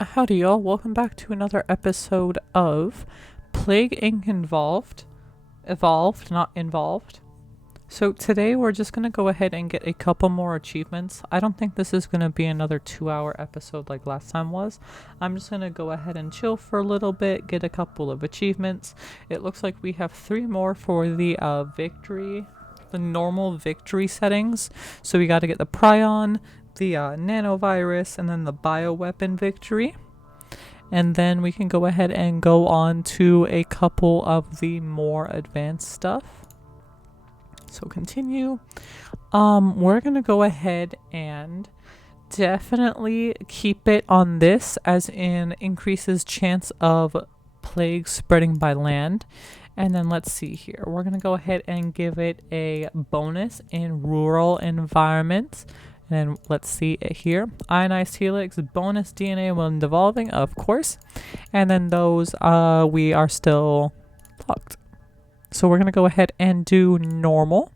Howdy y'all, welcome back to another episode of Plague Inc. Evolved, not involved. So today we're just going to go ahead and get a couple more achievements. I don't think this is going to be another 2-hour episode like last time was. I'm just going to go ahead and chill for a little bit, get a couple of achievements. It looks like we have 3 more for the victory, the normal victory settings. So we got to get the Prion, the nanovirus, and then the bioweapon victory. And then we can go ahead and go on to a couple of the more advanced stuff. So continue. We're gonna go ahead and definitely keep it on this, as in increases chance of plague spreading by land. And then let's see here. We're gonna go ahead and give it a bonus in rural environments. And let's see it here. Ionized helix, bonus DNA when devolving, of course. And then those, we are still locked. So we're going to go ahead and do normal.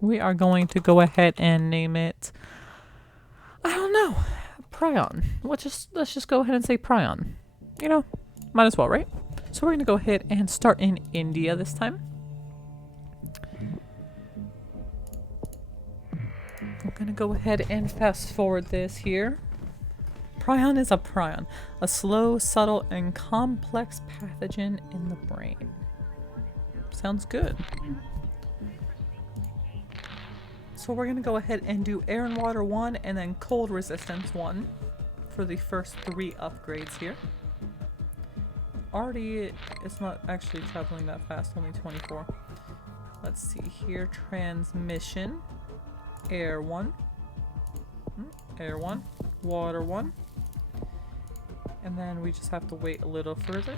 We are going to go ahead and name it, I don't know, Prion. Let's just go ahead and say Prion. You know, might as well, right? So we're going to go ahead and start in India this time. I'm going to go ahead and fast forward this here. Prion is a prion, a slow, subtle, and complex pathogen in the brain. Sounds good. So we're going to go ahead and do air and water 1 and then cold resistance 1 for the first 3 upgrades here. Already, it's not actually traveling that fast, only 24. Let's see here, transmission. Air 1, air 1, water 1, and then we just have to wait a little further.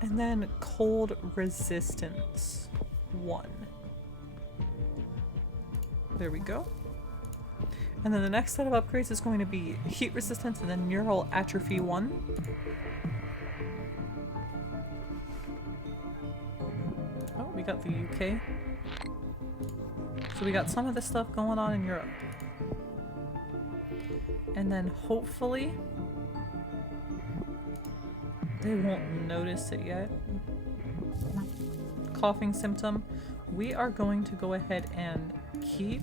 And then cold resistance 1. There we go. And then the next set of upgrades is going to be heat resistance and then neural atrophy 1. Oh, we got the UK. So we got some of this stuff going on in Europe. And then hopefully they won't notice it yet. Coughing symptom. We are going to go ahead and keep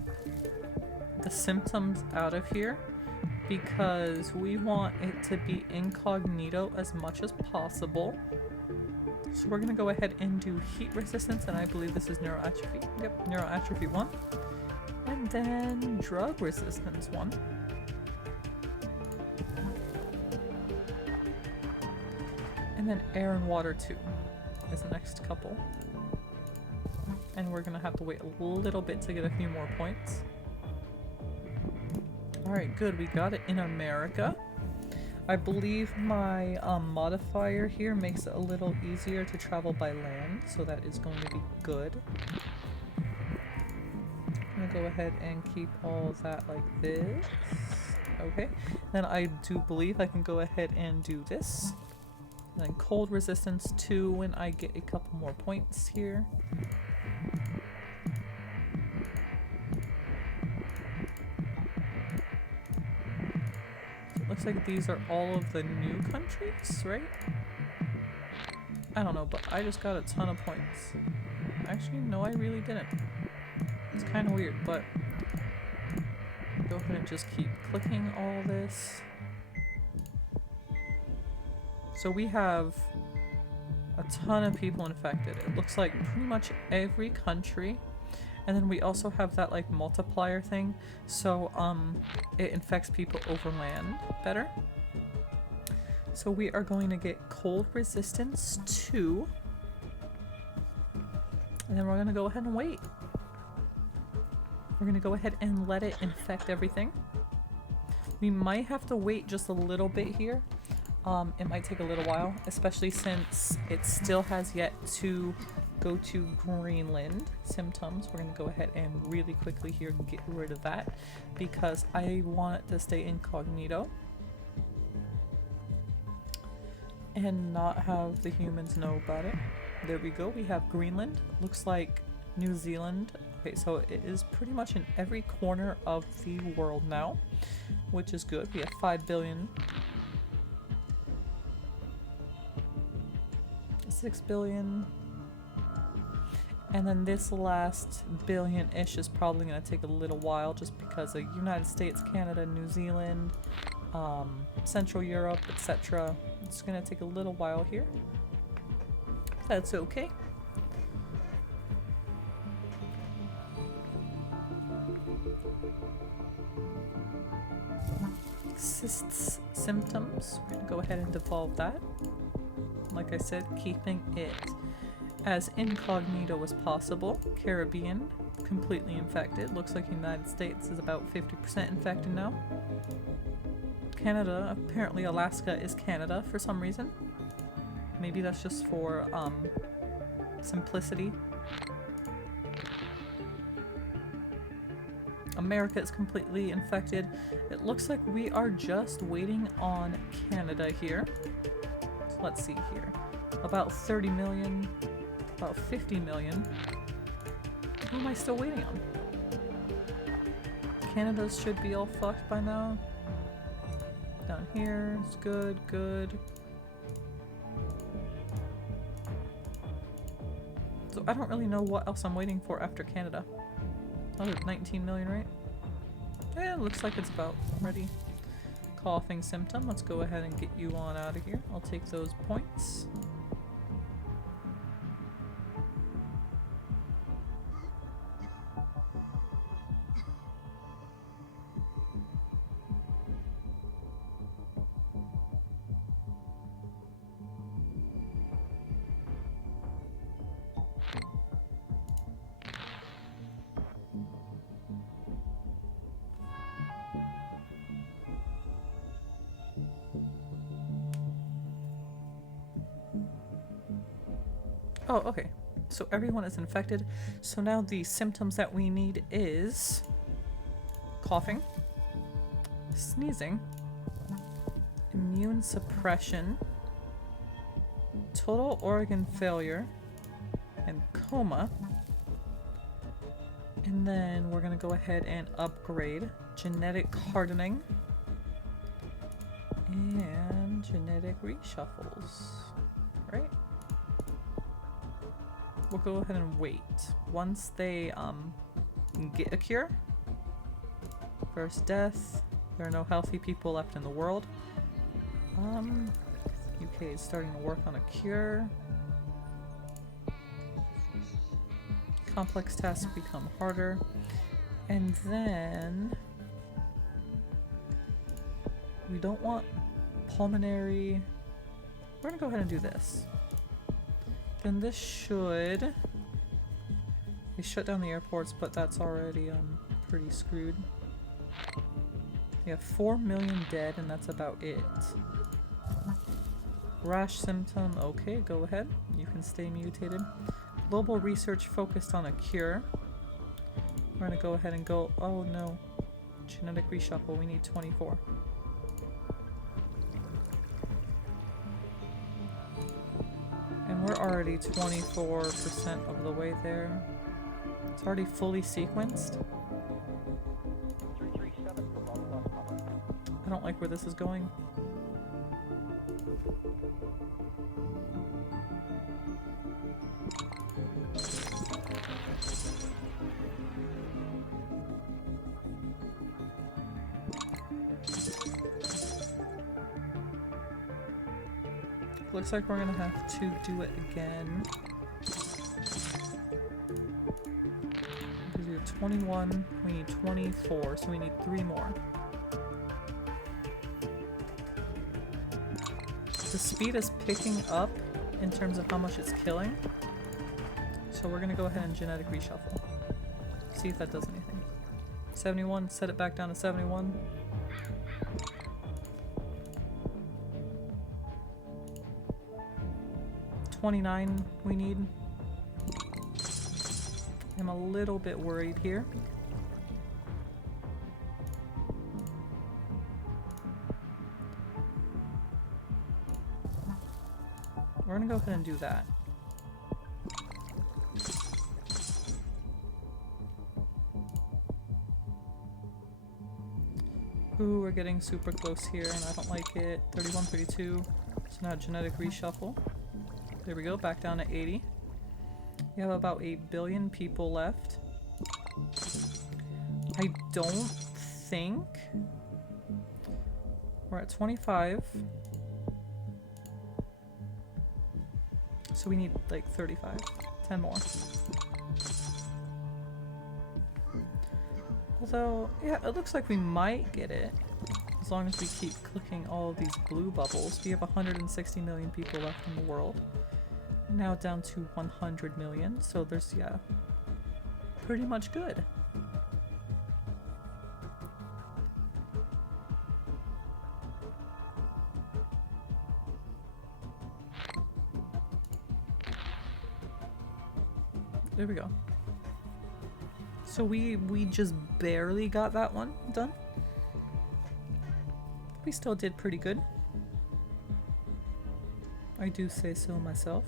the symptoms out of here because we want it to be incognito as much as possible. So we're going to go ahead and do heat resistance, and I believe this is neuroatrophy. Yep, neuroatrophy 1. And then drug resistance 1. And then air and water 2 is the next couple. And we're gonna have to wait a little bit to get a few more points. Alright, good, we got it in America. I believe my modifier here makes it a little easier to travel by land, so that is going to be good. I'm gonna go ahead and keep all of that like this. Okay, then I do believe I can go ahead and do this. And then cold resistance 2 when I get a couple more points here. So it looks like these are all of the new countries, right? I don't know, but I just got a ton of points. Actually, no, I really didn't. It's kind of weird, but go ahead and just keep clicking all this. So we have a ton of people infected. It looks like pretty much every country. And then we also have that like multiplier thing. So it infects people over land better. So we are going to get cold resistance 2. And then we're going to go ahead and wait. We're going to go ahead and let it infect everything. We might have to wait just a little bit here. It might take a little while, especially since it still has yet to go to Greenland symptoms. We're going to go ahead and really quickly here get rid of that because I want it to stay incognito and not have the humans know about it. There we go. We have Greenland. Looks like New Zealand. Okay, so it is pretty much in every corner of the world now, which is good. We have 5 billion. 6 billion. And then this last billion-ish is probably going to take a little while just because of United States, Canada, New Zealand, Central Europe, etc. It's going to take a little while here. That's okay. Cysts symptoms. We're going to go ahead and devolve that. Like I said, keeping it as incognito as possible. Caribbean, completely infected. Looks like United States is about 50% infected now. Canada, apparently Alaska is Canada for some reason. Maybe that's just for simplicity. America is completely infected. It looks like we are just waiting on Canada here. So let's see here. About 30 million. About 50 million. Who am I still waiting on? Canada should be all fucked by now. Down here, it's good, good. So I don't really know what else I'm waiting for after Canada. Oh, 19 million, right? Yeah, looks like it's about ready. Coughing symptom. Let's go ahead and get you on out of here. I'll take those points. Oh, okay. So everyone is infected. So now the symptoms that we need is coughing, sneezing, immune suppression, total organ failure, and coma. And then we're going to go ahead and upgrade genetic hardening and genetic reshuffles, right? We'll go ahead and wait. Once they get a cure, first death, there are no healthy people left in the world. UK is starting to work on a cure. Complex tasks become harder. And then we don't want pulmonary. We're gonna go ahead and do this. Then this should... They shut down the airports, but that's already pretty screwed. We have 4 million dead, and that's about it. Rash symptom, okay, go ahead. You can stay mutated. Global research focused on a cure. We're gonna go ahead and go... Oh no. Genetic reshuffle, we need 24. And we're already 24% of the way there. It's already fully sequenced. I don't like where this is going. Looks like we're gonna have to do it again. Because we have 21, we need 24, so we need 3 more. The speed is picking up in terms of how much it's killing. So So we're gonna go ahead and genetic reshuffle. See if that does anything. 71, set it back down to 71. $29 we need. I'm a little bit worried here. We're gonna go ahead and do that. Ooh, we're getting super close here and I don't like it. 31, 32. So now genetic reshuffle. There we go, back down to 80. We have about 8 billion people left. I don't think... We're at 25. So we need like 35. 10 more. Although, yeah, it looks like we might get it. As long as we keep clicking all of these blue bubbles. We have 160 million people left in the world. Now down to 100 million. So there's, yeah, pretty much good. There we go. So we just barely got that one done. We still did pretty good. I do say so myself.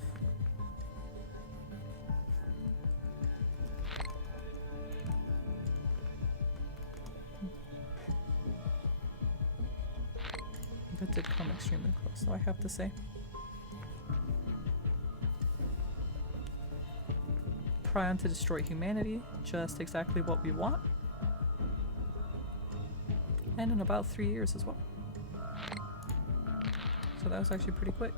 That did come extremely close, though, I have to say. Prion to destroy humanity, just exactly what we want. And in about 3 years as well. So that was actually pretty quick.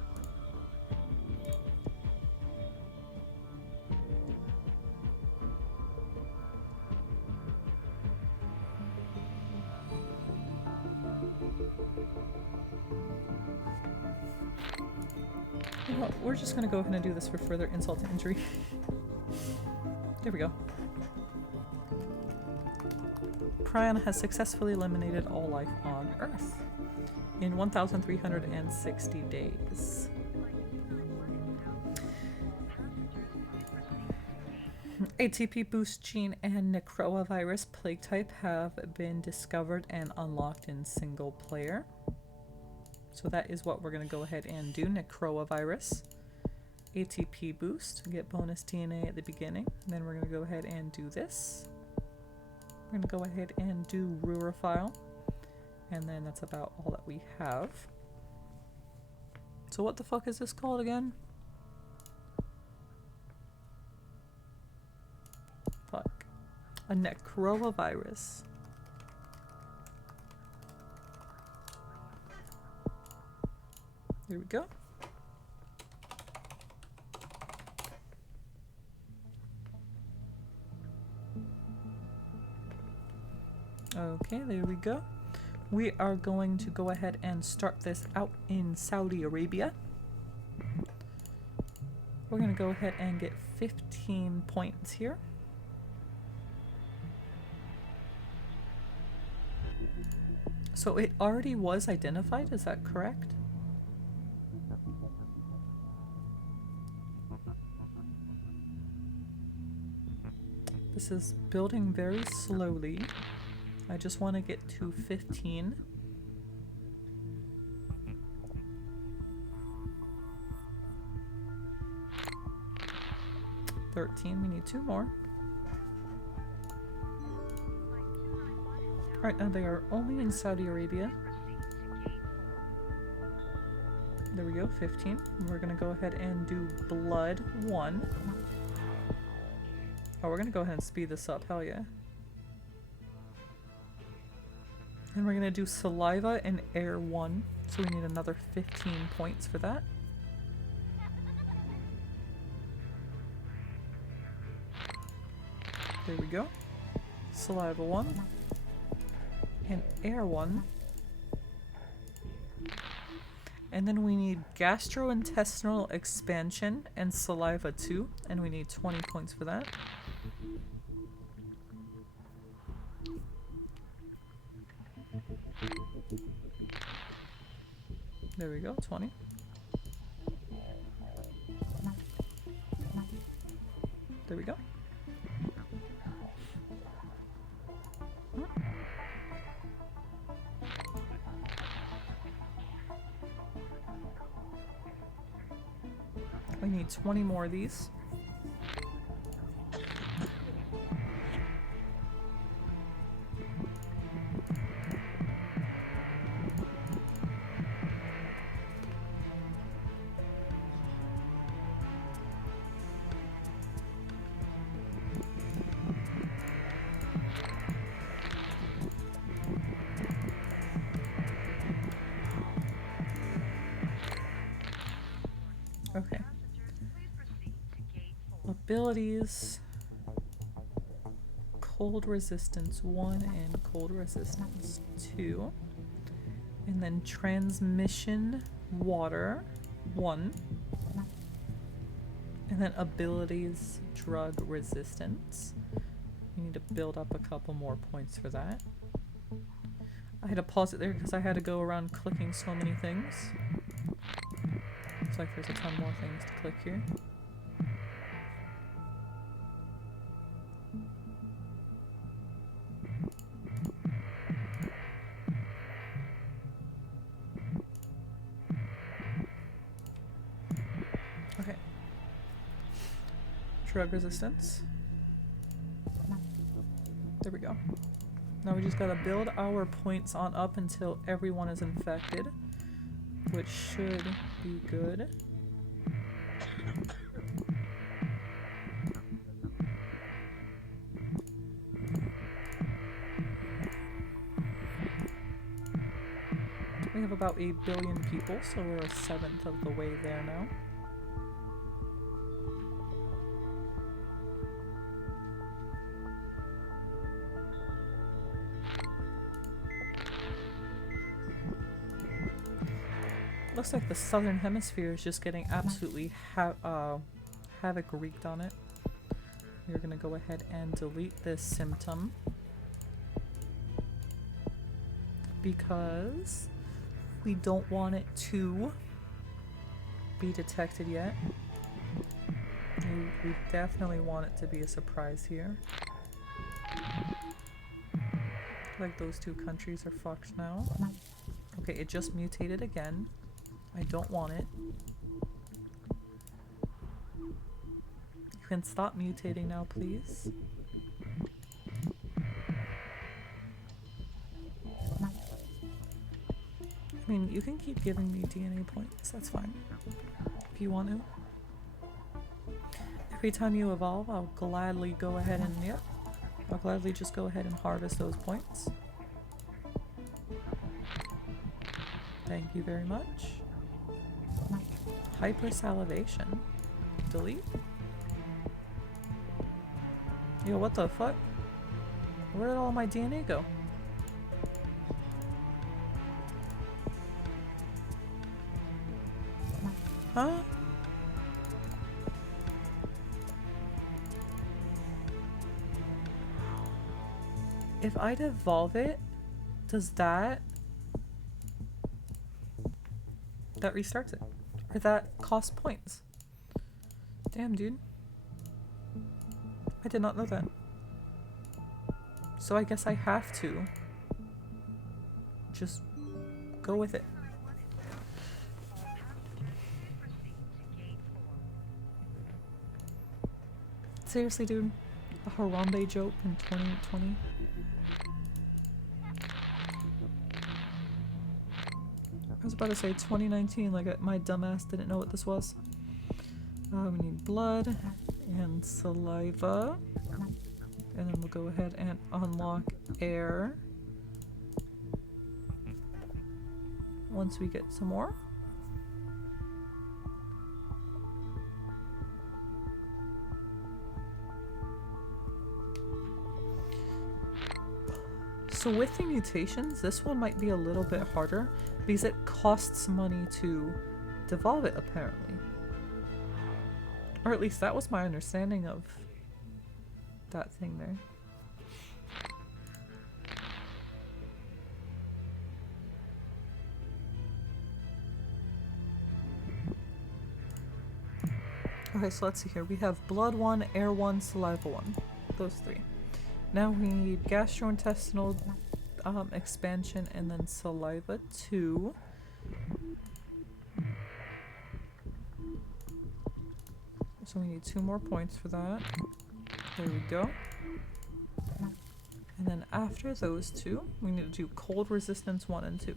Well, we're just gonna go ahead and do this for further insult to injury. There we go. Prion has successfully eliminated all life on Earth in 1,360 days. ATP boost gene and Necroa virus plague type have been discovered and unlocked in single player. So that is what we're going to go ahead and do. Necroa virus. ATP boost, get bonus DNA at the beginning. And then we're going to go ahead and do this. We're going to go ahead and do Rurophile. And then that's about all that we have. So what the fuck is this called again? Fuck. A Necroa virus. There we go. Okay, there we go. We are going to go ahead and start this out in Saudi Arabia. We're going to go ahead and get 15 points here. So it already was identified, is that correct? This is building very slowly. I just want to get to 15. We need 2 more. Alright, now they are only in Saudi Arabia. There we go, 15. We're gonna go ahead and do blood 1. Oh, we're gonna go ahead and speed this up, hell yeah. And we're gonna do saliva and air 1. So we need another 15 points for that. There we go. Saliva 1. And air 1. And then we need gastrointestinal expansion and saliva too. And we need 20 points for that. There we go, 20. There we go. We need 20 more of these. Okay. Abilities. Cold resistance 1 and cold resistance 2. And then transmission water 1. And then abilities drug resistance. We need to build up a couple more points for that. I had to pause it there because I had to go around clicking so many things. Looks like there's a ton more things to click here. Okay. Drug resistance. There we go. Now we just gotta build our points on up until everyone is infected, which should be good. We have about 8 billion people, so we're a seventh of the way there now. Looks like the southern hemisphere is just getting absolutely havoc wreaked on it. We're gonna go ahead and delete this symptom because we don't want it to be detected yet. We definitely want it to be a surprise here. Like those two countries are fucked now. Okay, it just mutated again. I don't want it. You can stop mutating now, please. I mean, you can keep giving me DNA points, that's fine. If you want to. Every time you evolve, I'll gladly go ahead and, yep. I'll gladly just go ahead and harvest those points. Thank you very much. Hypersalivation. Delete. Yo, what the fuck? Where did all my DNA go? Huh? If I devolve it, does that restarts it? Or that costs points? Damn, dude. I did not know that. So I guess I have to just go with it. Seriously, dude? A Harambe joke in 2020? I was about to say 2019, like my dumbass didn't know what this was. We need blood and saliva. And then we'll go ahead and unlock air. Once we get some more. So with the mutations, this one might be a little bit harder Because it costs money to devolve it, apparently. Or at least that was my understanding of that thing there. Okay, so let's see here. We have blood 1, air 1, saliva 1. Those 3. Now we need gastrointestinal expansion and then saliva 2. So we need 2 more points for that. There we go. And then after those 2, we need to do cold resistance 1 and 2.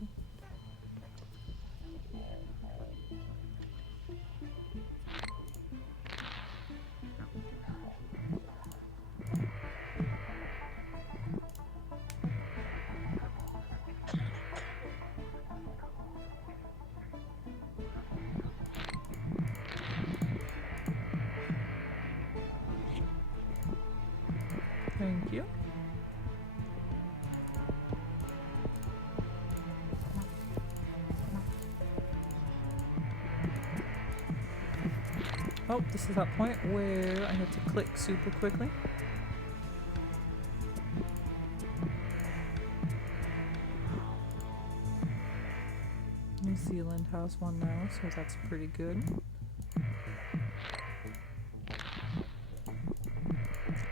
Thank you. Oh, this is that point where I have to click super quickly. New Zealand has one now, so that's pretty good.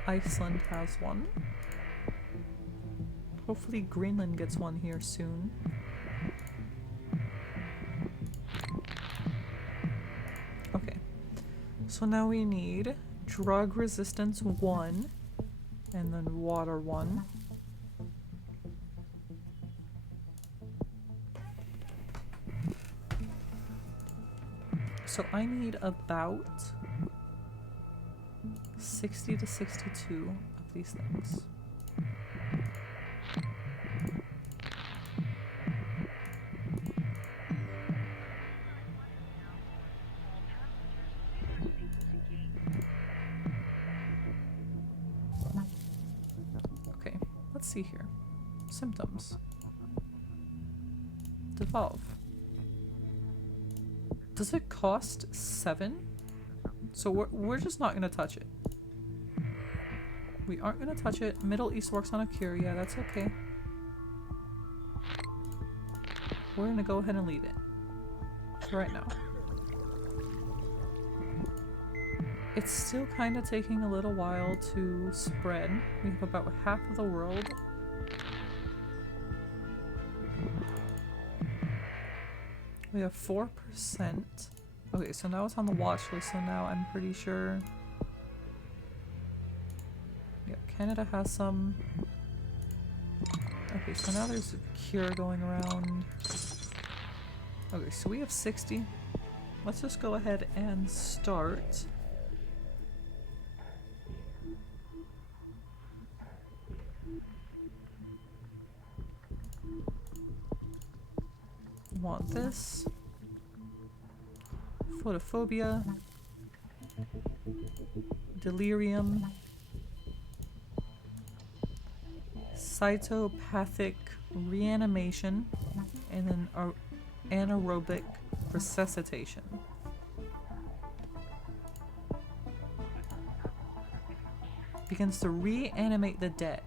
Iceland has one. Hopefully Greenland gets one here soon. Okay, so now we need drug resistance 1 and then water 1. So I need about 60 to 62 of these things. Okay, let's see here. Symptoms. Devolve. Does it cost 7? So we're just not gonna touch it. We aren't gonna touch it. Middle East works on a cure. Yeah, that's okay. We're gonna go ahead and leave it for right now. It's still kind of taking a little while to spread. We have about half of the world. We have 4%. Okay, so now it's on the watch list, so now I'm pretty sure... Yep, Canada has some. Okay, so now there's a cure going around. Okay, so we have 60. Let's just go ahead and start. Want this. Photophobia. Delirium. Cytopathic reanimation. And then anaerobic resuscitation. Begins to reanimate the dead.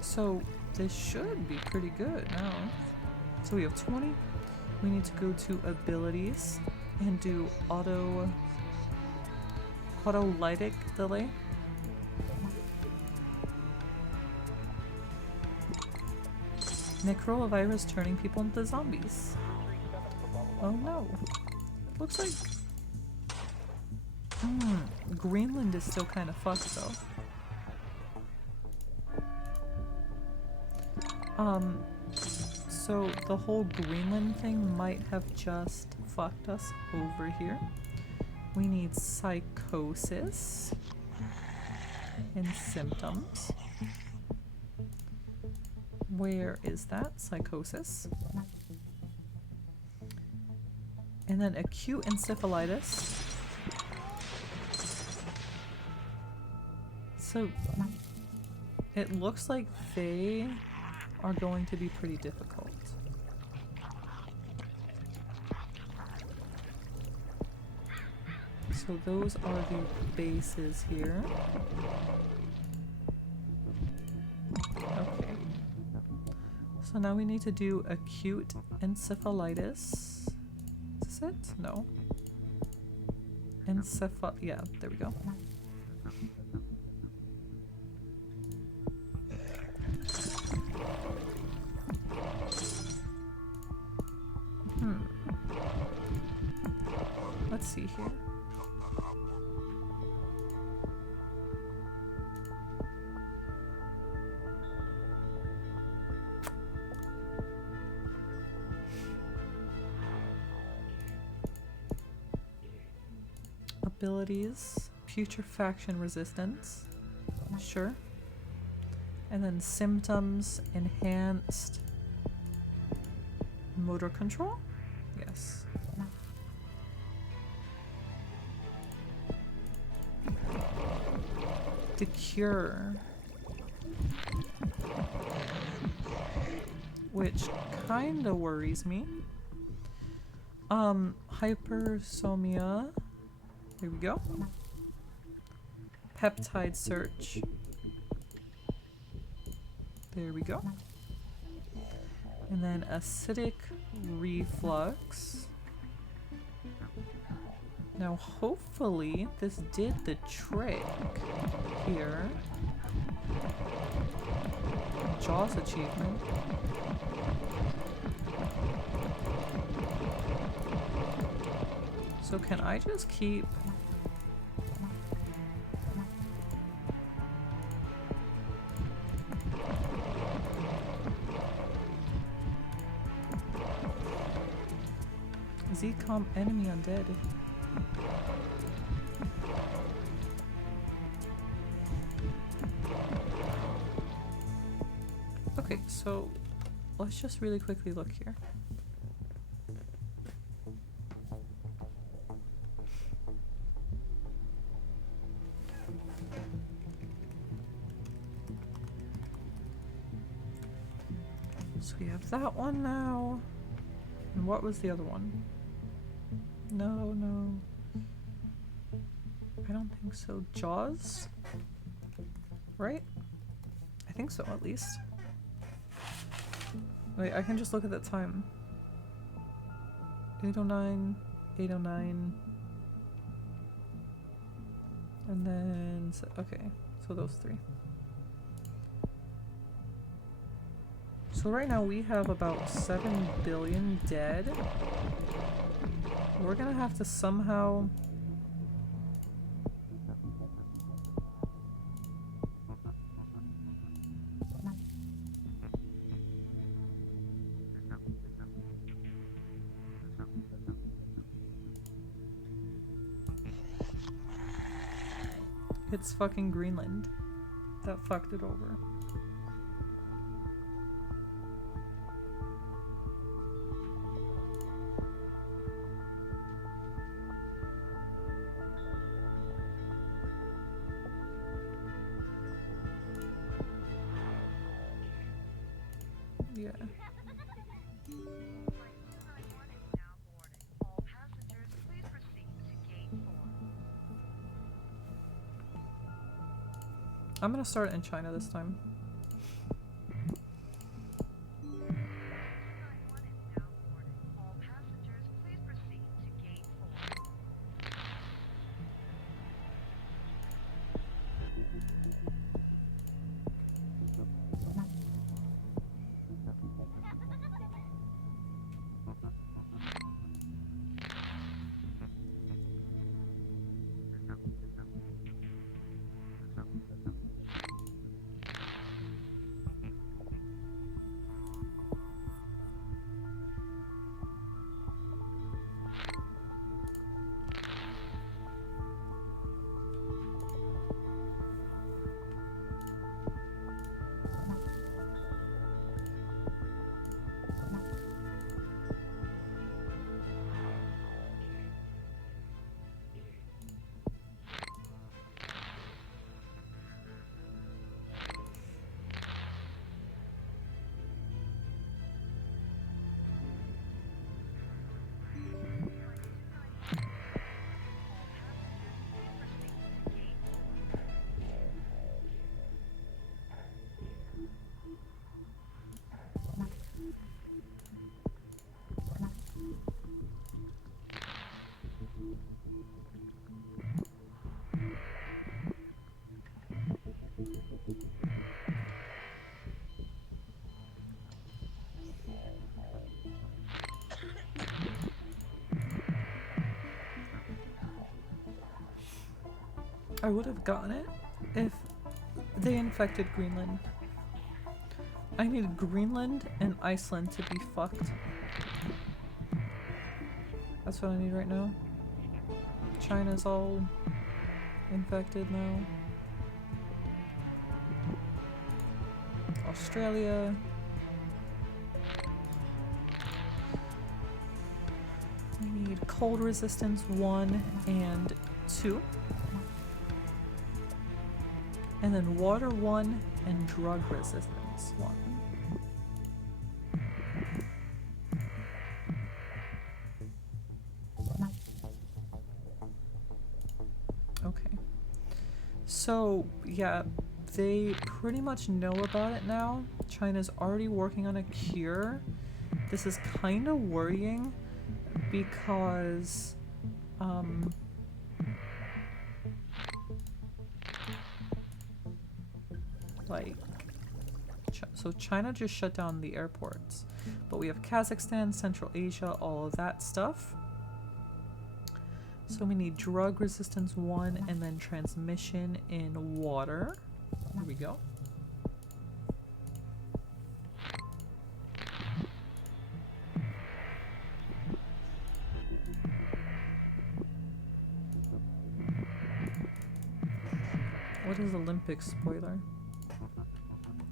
So this should be pretty good now. So we have 20. We need to go to abilities and do autolytic delay. Necrovirus turning people into zombies. Oh no. Looks like Greenland is still kind of fucked though. So the whole Greenland thing might have just fucked us over here. We need psychosis and symptoms. Where is that? Psychosis. And then acute encephalitis. So it looks like they are going to be pretty difficult. So those are the bases here. Okay. So now we need to do acute encephalitis. Is this it? No. Yeah, there we go. Let's see here. Abilities, putrefaction resistance, sure. And then symptoms, enhanced motor control, yes. The cure, which kinda worries me. Hypersomnia. Here we go. Peptide search. There we go. And then acidic reflux. Now hopefully this did the trick here. Jaws achievement. So can I just keep... Z-Comp enemy undead. Okay, so let's just really quickly look here. So we have that one now. And what was the other one? No. I don't think so. Jaws? Right? I think so, at least. Wait, I can just look at the time. 8:09, 8:09. And then... okay, so those three. So right now we have about 7 billion dead. We're gonna have to somehow... It's fucking Greenland. That fucked it over. Yeah. I'm gonna start in China this time. I would have gotten it if they infected Greenland. I need Greenland and Iceland to be fucked. That's what I need right now. China's all infected now. Australia. We need cold resistance 1 and 2. And then water 1 and drug resistance 1. Okay. So, yeah, they pretty much know about it now. China's already working on a cure. This is kind of worrying because, like, so China just shut down the airports, but we have Kazakhstan, Central Asia, all of that stuff. So we need drug resistance 1 and then transmission in water. Here we go. What is Olympic spoiler?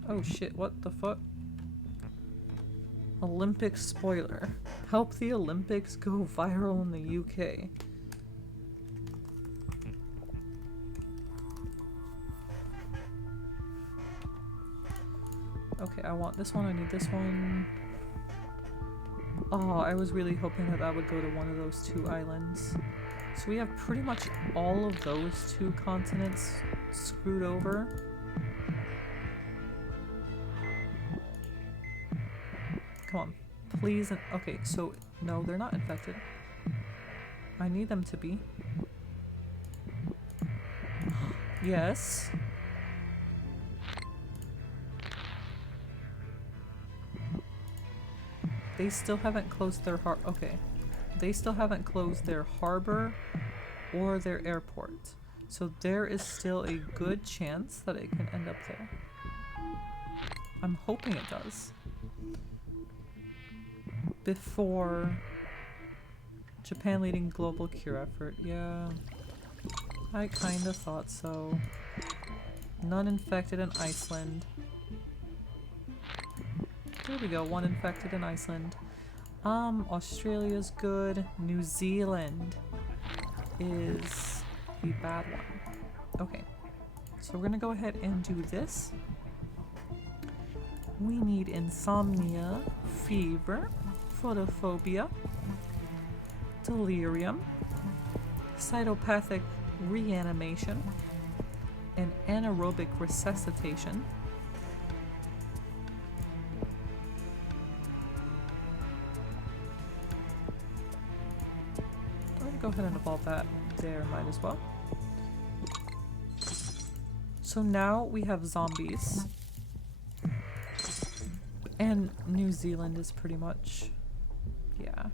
Oh shit, what the fuck? Olympic spoiler. Help the Olympics go viral in the UK. Okay, I want this one, I need this one. Oh, I was really hoping that that would go to one of those 2 islands. So we have pretty much all of those 2 continents screwed over. Come on, please. Okay, so no, they're not infected. I need them to be. Yes. They still haven't closed their okay. They still haven't closed their harbor or their airport. So there is still a good chance that it can end up there. I'm hoping it does. Before Japan leading global cure effort. Yeah, I kind of thought so. None infected in Iceland. There we go, 1 infected in Iceland. Australia's good. New Zealand is the bad one. Okay, so we're gonna go ahead and do this. We need insomnia, fever, photophobia, delirium, cytopathic reanimation, and anaerobic resuscitation. I'm gonna go ahead and evolve that there, might as well. So now we have zombies. And New Zealand is pretty much, yeah.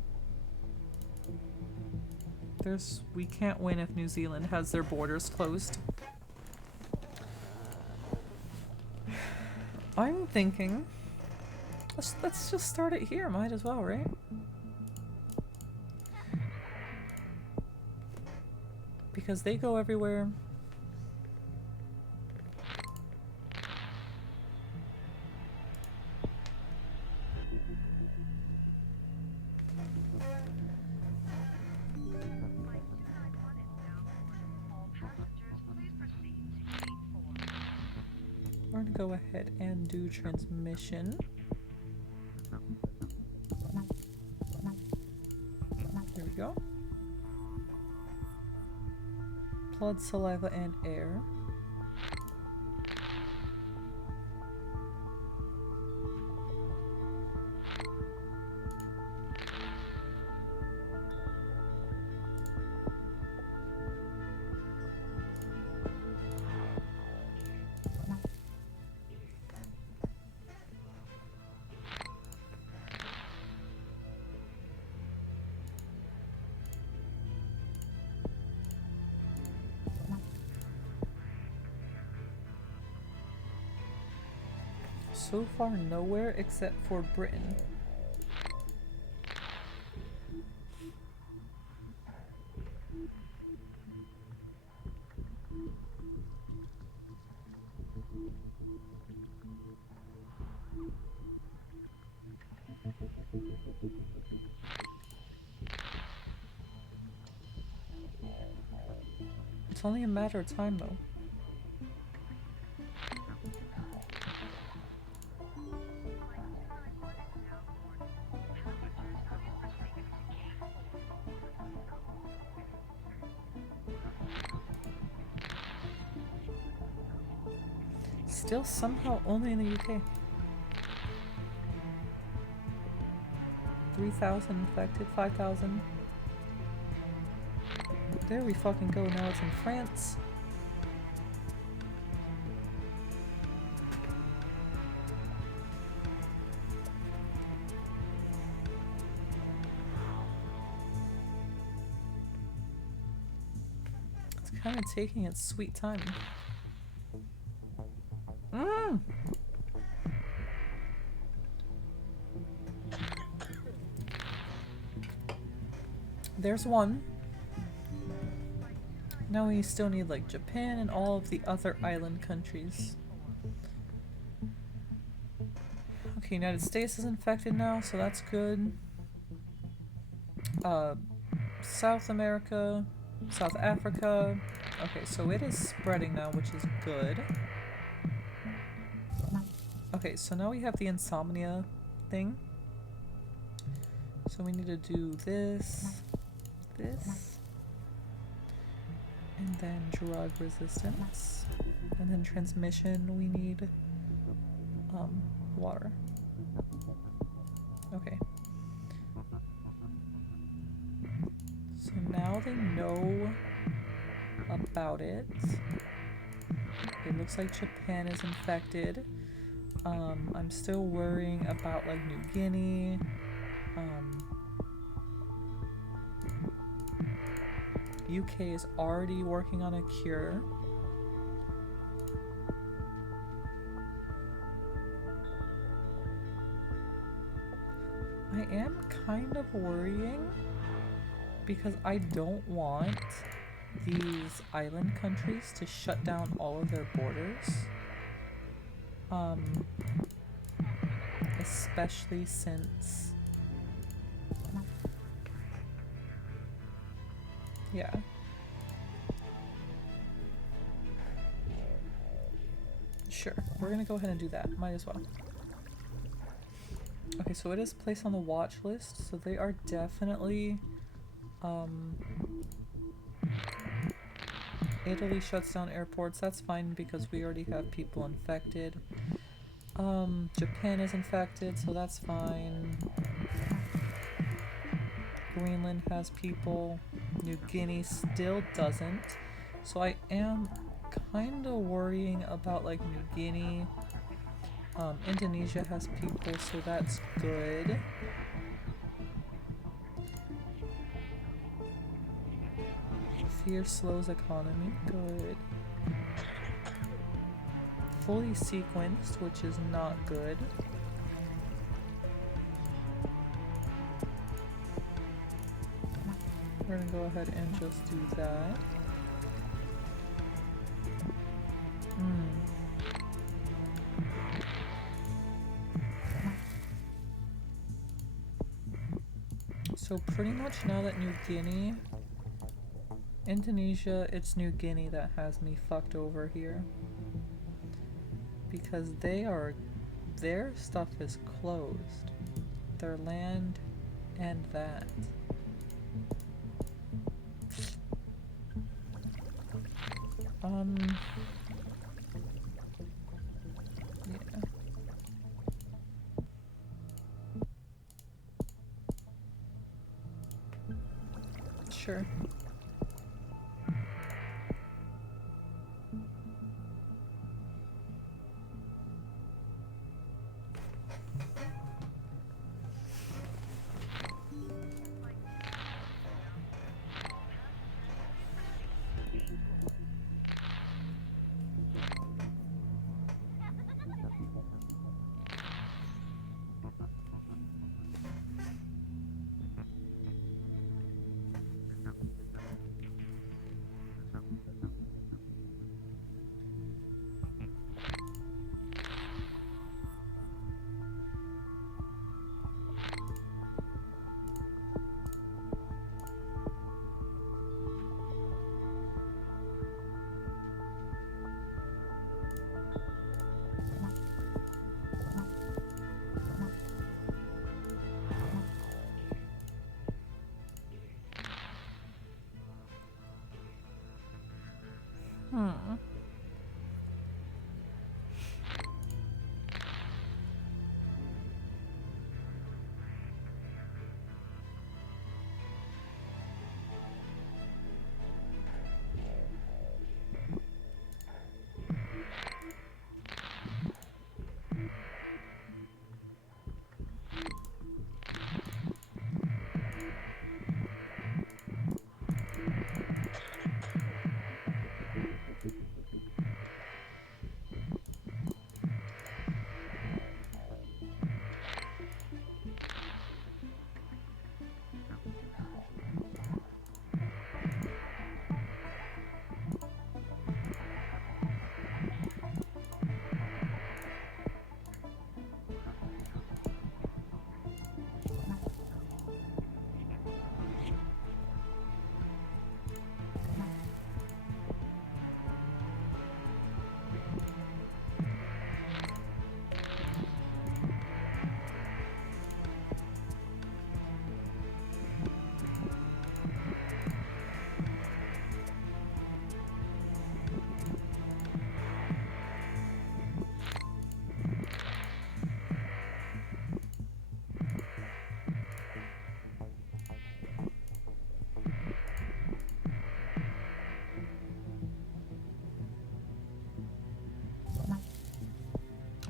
We can't win if New Zealand has their borders closed. I'm thinking, let's just start it here, might as well, right? Because they go everywhere. We're gonna go ahead and do transmission. Here we go. Blood, saliva, and air. so far nowhere except for Britain. It's only a matter of time though. Still somehow only in the UK. 3,000 infected, 5,000. There we fucking go, now it's in France. It's kind of taking its sweet time. There's one. Now we still need like Japan and all of the other island countries. Okay, United States is infected now, so that's good. South America, South Africa. Okay, so it is spreading now, which is good. Okay, so now we have the insomnia thing. So we need to do this, and then drug resistance, and then transmission we need water. Okay. So now they know about it. It looks like Japan is infected. I'm still worrying about like New Guinea. UK is already working on a cure. I am kind of worrying because I don't want these island countries to shut down all of their borders. Especially since... yeah. Sure, we're gonna go ahead and do that. Might as well. Okay, so it is placed on the watch list, so they are definitely... Italy shuts down airports, that's fine because we already have people infected. Japan is infected, so that's fine. Greenland has people. New Guinea still doesn't. So I am kind of worrying about like New Guinea. Indonesia has people, so that's good. Fear slows economy, good. Fully sequenced, which is not good. We're gonna go ahead and just do that. So pretty much now that New Guinea... Indonesia, it's New Guinea that has me fucked over here. Because their stuff is closed. Their land and that. Yeah. Sure.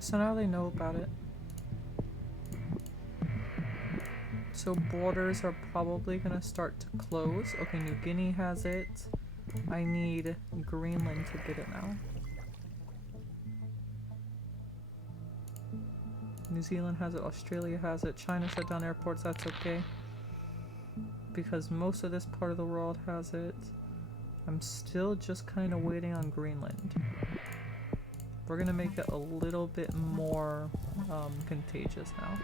So now they know about it. So borders are probably gonna start to close. Okay, New Guinea has it. I need Greenland to get it now. New Zealand has it, Australia has it, China shut down airports, that's okay. Because most of this part of the world has it. I'm still just kind of waiting on Greenland. We're gonna make it a little bit more contagious now.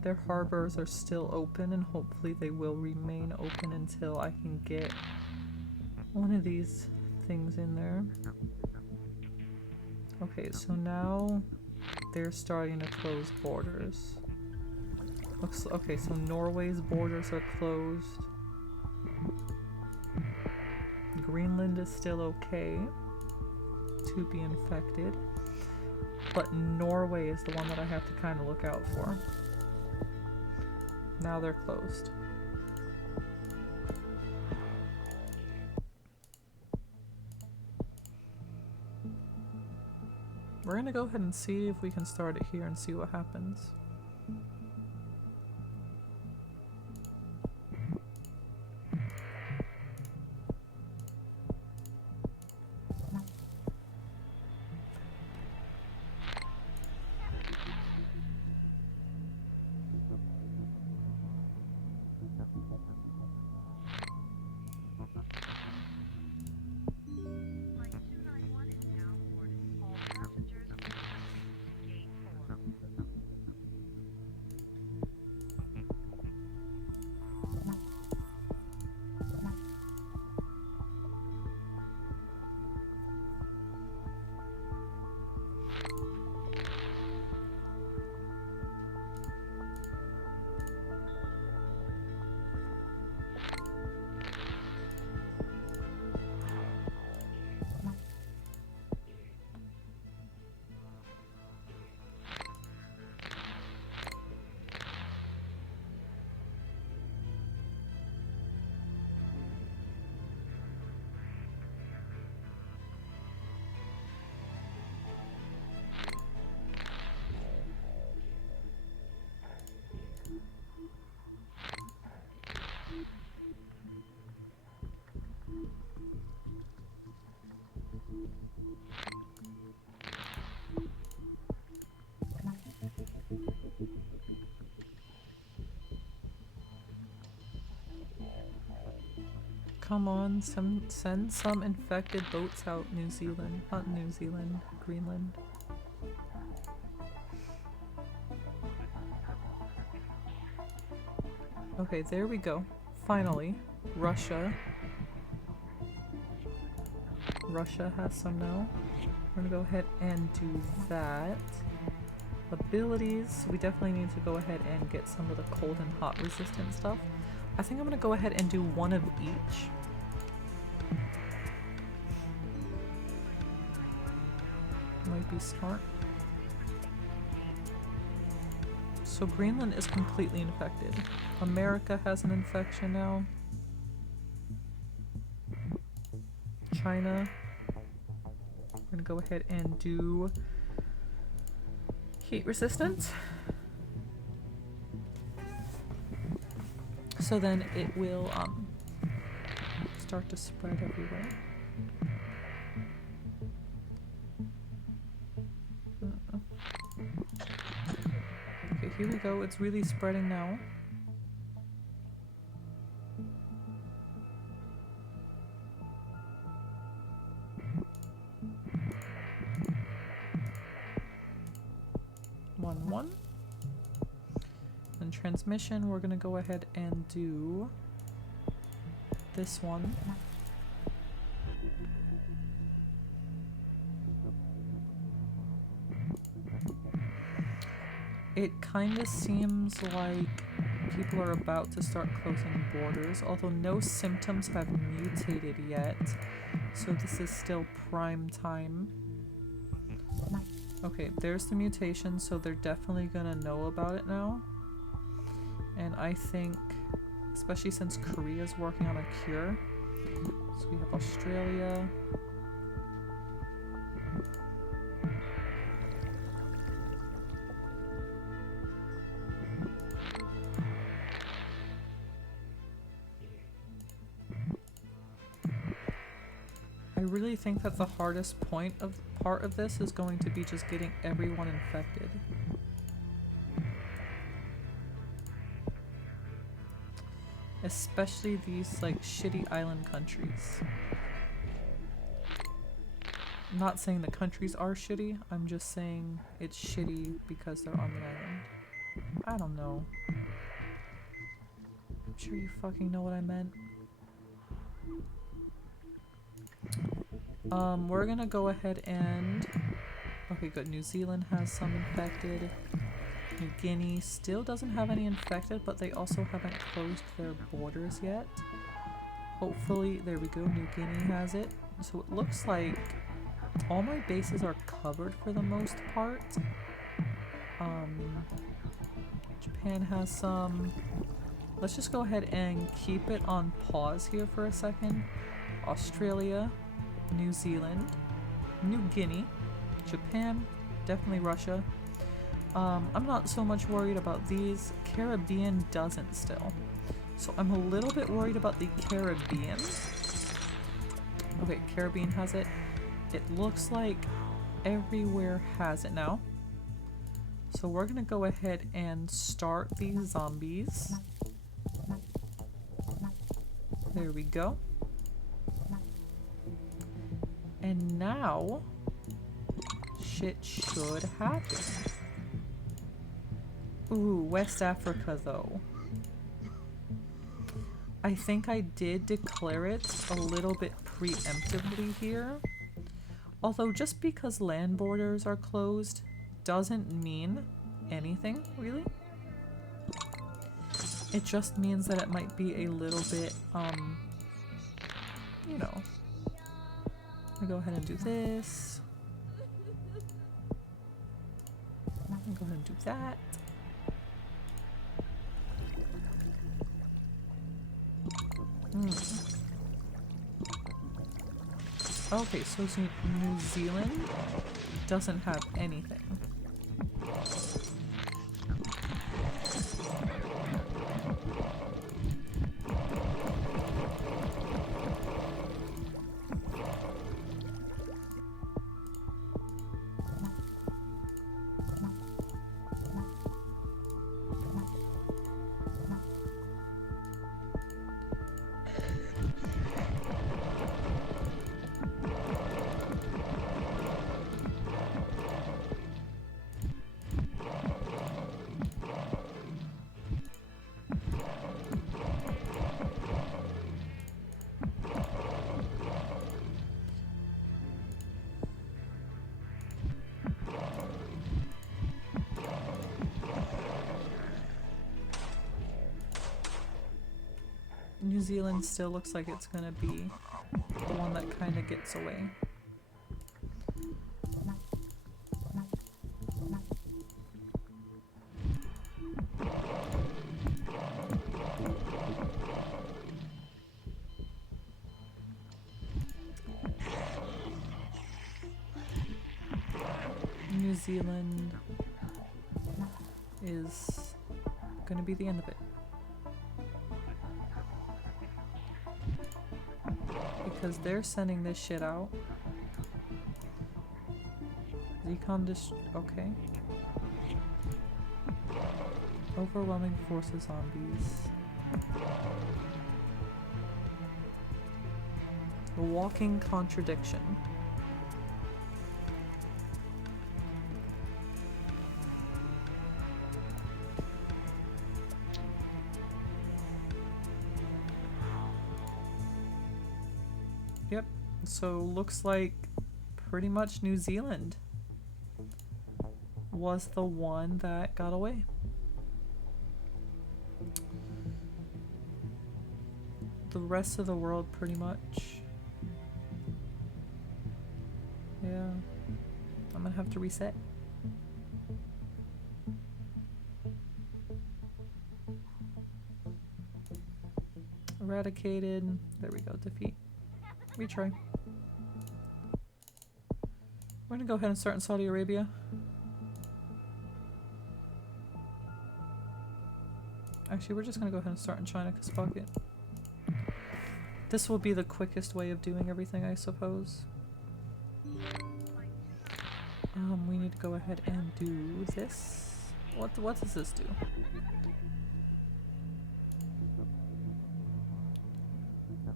Their harbors are still open and hopefully they will remain open until I can get one of these things in there. Okay, so now they're starting to close borders. Okay, so Norway's borders are closed. Greenland is still okay to be infected, but Norway is the one that I have to kind of look out for. Now they're closed. We're gonna go ahead and see if we can start it here and see what happens. Come on, send some infected boats out, New Zealand. Not New Zealand, Greenland. Okay, there we go. Finally, Russia. Russia has some now. We're gonna go ahead and do that. Abilities, we definitely need to go ahead and get some of the cold and hot resistant stuff. I think I'm gonna go ahead and do one of each. Might be smart. So Greenland is completely infected. America has an infection now. China. We're gonna go ahead and do heat resistance. So then it will start to spread everywhere. Okay, here we go. It's really spreading now. One. And transmission, we're gonna go ahead and do this one. It kind of seems like people are about to start closing borders, although no symptoms have mutated yet, so this is still prime time. Okay, there's the mutation, so they're definitely gonna know about it now. And I think, especially since Korea's working on a cure, So we have Australia. I really think that the hardest part of this is going to be just getting everyone infected. Especially these like shitty island countries. I'm not saying the countries are shitty, I'm just saying it's shitty because they're on the island. I don't know. I'm sure you fucking know what I meant. We're gonna go ahead and... Okay, good. New Zealand has some infected. New Guinea still doesn't have any infected, but they also haven't closed their borders yet. Hopefully, there we go, New Guinea has it. So it looks like all my bases are covered for the most part. Japan has some. Let's just go ahead and keep it on pause here for a second. Australia, New Zealand, New Guinea, Japan, definitely Russia. I'm not so much worried about these. Caribbean doesn't still. So I'm a little bit worried about the Caribbean. Okay, Caribbean has it. It looks like everywhere has it now. So we're gonna go ahead and start these zombies. There we go. And now, shit should happen. Ooh, West Africa though. I think I did declare it a little bit preemptively here. Although just because land borders are closed doesn't mean anything, really. It just means that it might be a little bit, you know. I'm gonna go ahead and do this. I'm gonna go ahead and do that. Okay, so New Zealand doesn't have anything. New Zealand still looks like it's gonna be the one that kind of gets away. New Zealand is gonna be the end of it. Because they're sending this shit out. Okay. Overwhelming force of zombies. A walking contradiction. Yep, so looks like pretty much New Zealand was the one that got away. The rest of the world pretty much. Yeah, I'm gonna have to reset. Eradicated. There we go, defeat. Retry. We're gonna go ahead and start in Saudi Arabia. Actually, we're just gonna go ahead and start in China because fuck it. This will be the quickest way of doing everything, I suppose. We need to go ahead and do this. What does this do?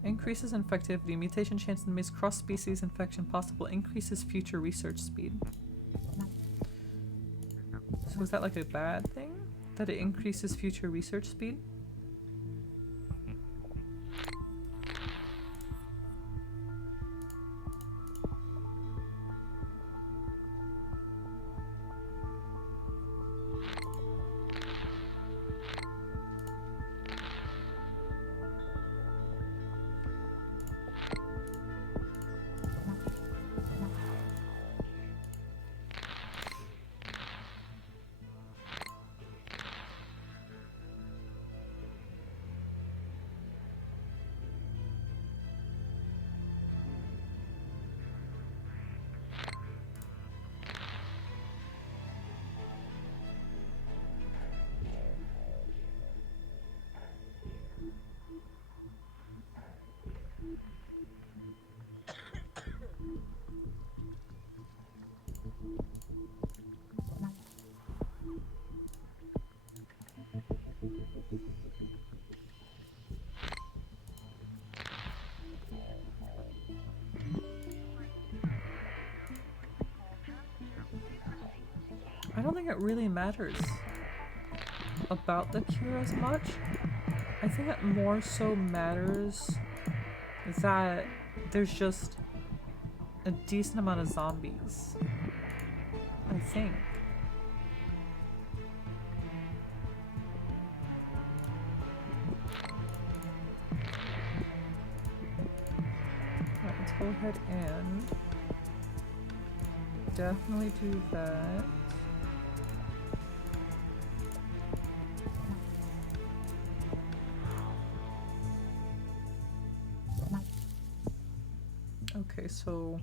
Increases infectivity, mutation chance and makes cross-species infection possible, increases future research speed. So is that like a bad thing? That it increases future research speed? I don't think it really matters about the cure as much. I think it more so matters that there's just a decent amount of zombies. I think. Alright, let's go ahead and definitely do that. Okay, so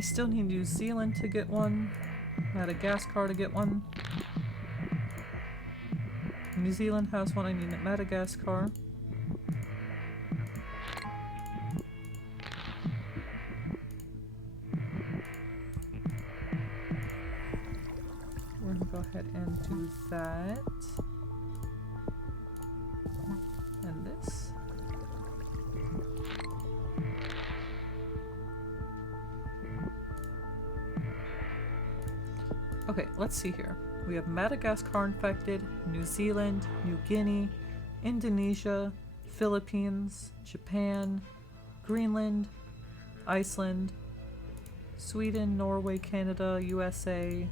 I still need New Zealand to get one, Madagascar to get one. New Zealand has one, I need Madagascar. We're gonna go ahead and do that. And this. Okay, let's see here. We have Madagascar infected, New Zealand, New Guinea, Indonesia, Philippines, Japan, Greenland, Iceland, Sweden, Norway, Canada, USA.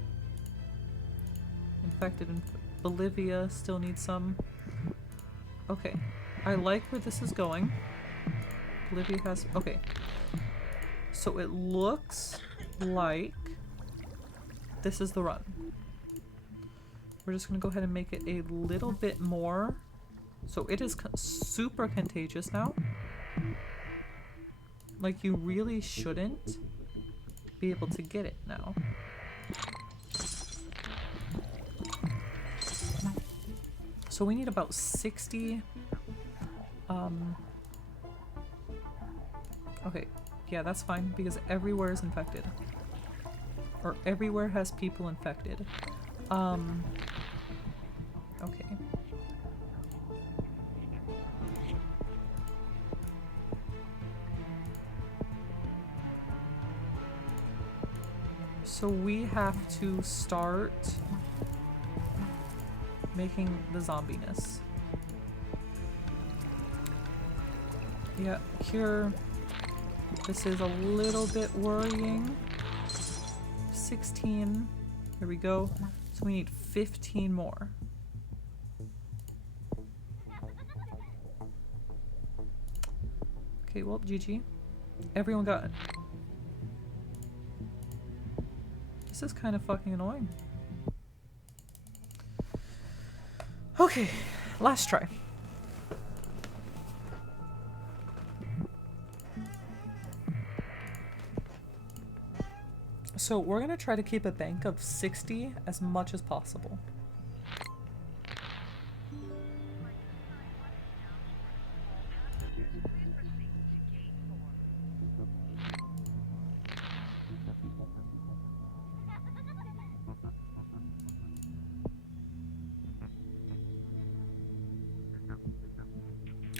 Infected in Bolivia, still need some. Okay, I like where this is going. Bolivia has... okay. So it looks like this is the run. We're just gonna go ahead and make it a little bit more. So it is super contagious now. Like, you really shouldn't be able to get it now. So we need about 60. Okay, yeah, that's fine because everywhere is infected. Or everywhere has people infected. Okay. So we have to start making the zombiness. Yeah, here, this is a little bit worrying. 16, here we go. So we need 15 more. Okay, well, GG. Everyone got it. This is kind of fucking annoying. Okay, last try. So we're gonna try to keep a bank of 60 as much as possible.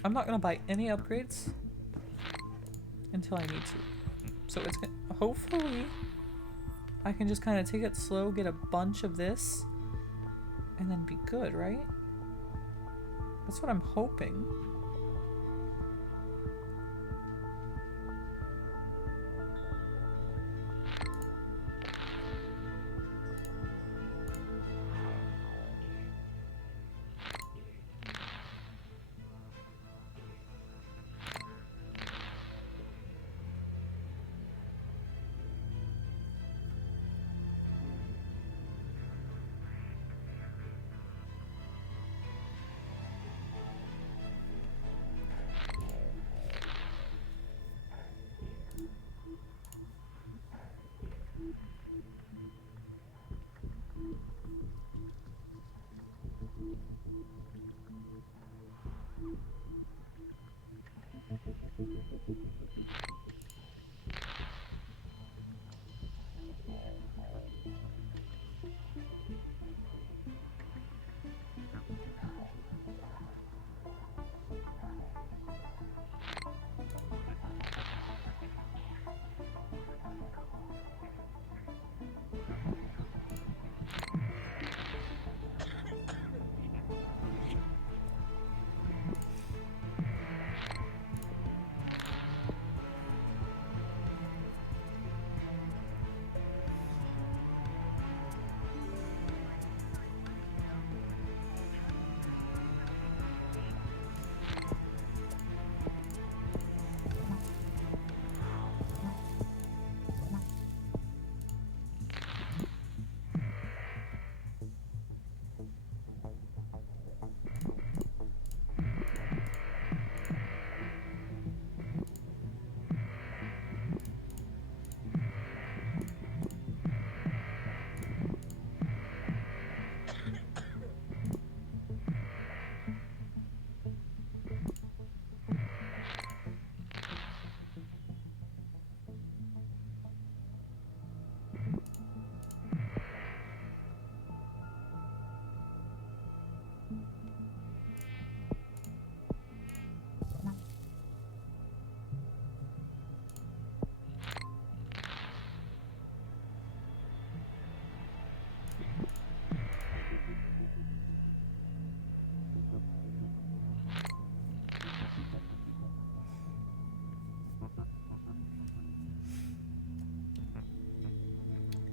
I'm not gonna buy any upgrades until I need to. So it's gonna, hopefully I can just kind of take it slow, get a bunch of this, and then be good, right? That's what I'm hoping.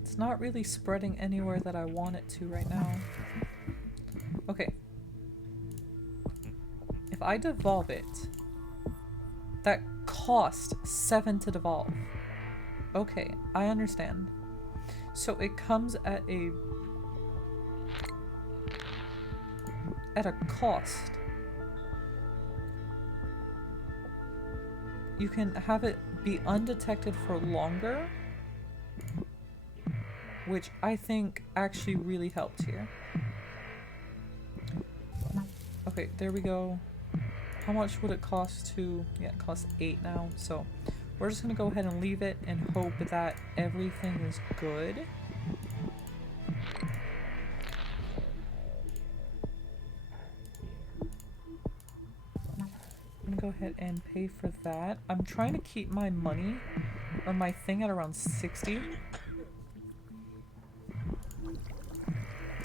It's not really spreading anywhere that I want it to right now. Okay. If I devolve it, that cost 7 to devolve. Okay, I understand. So it comes at a cost. You can have it be undetected for longer, which I think actually really helped here. Okay, there we go. How much would it cost to... yeah, it costs 8 now, so we're just gonna go ahead and leave it and hope that everything is good. I'm gonna go ahead and pay for that. I'm trying to keep my money or my thing at around 60.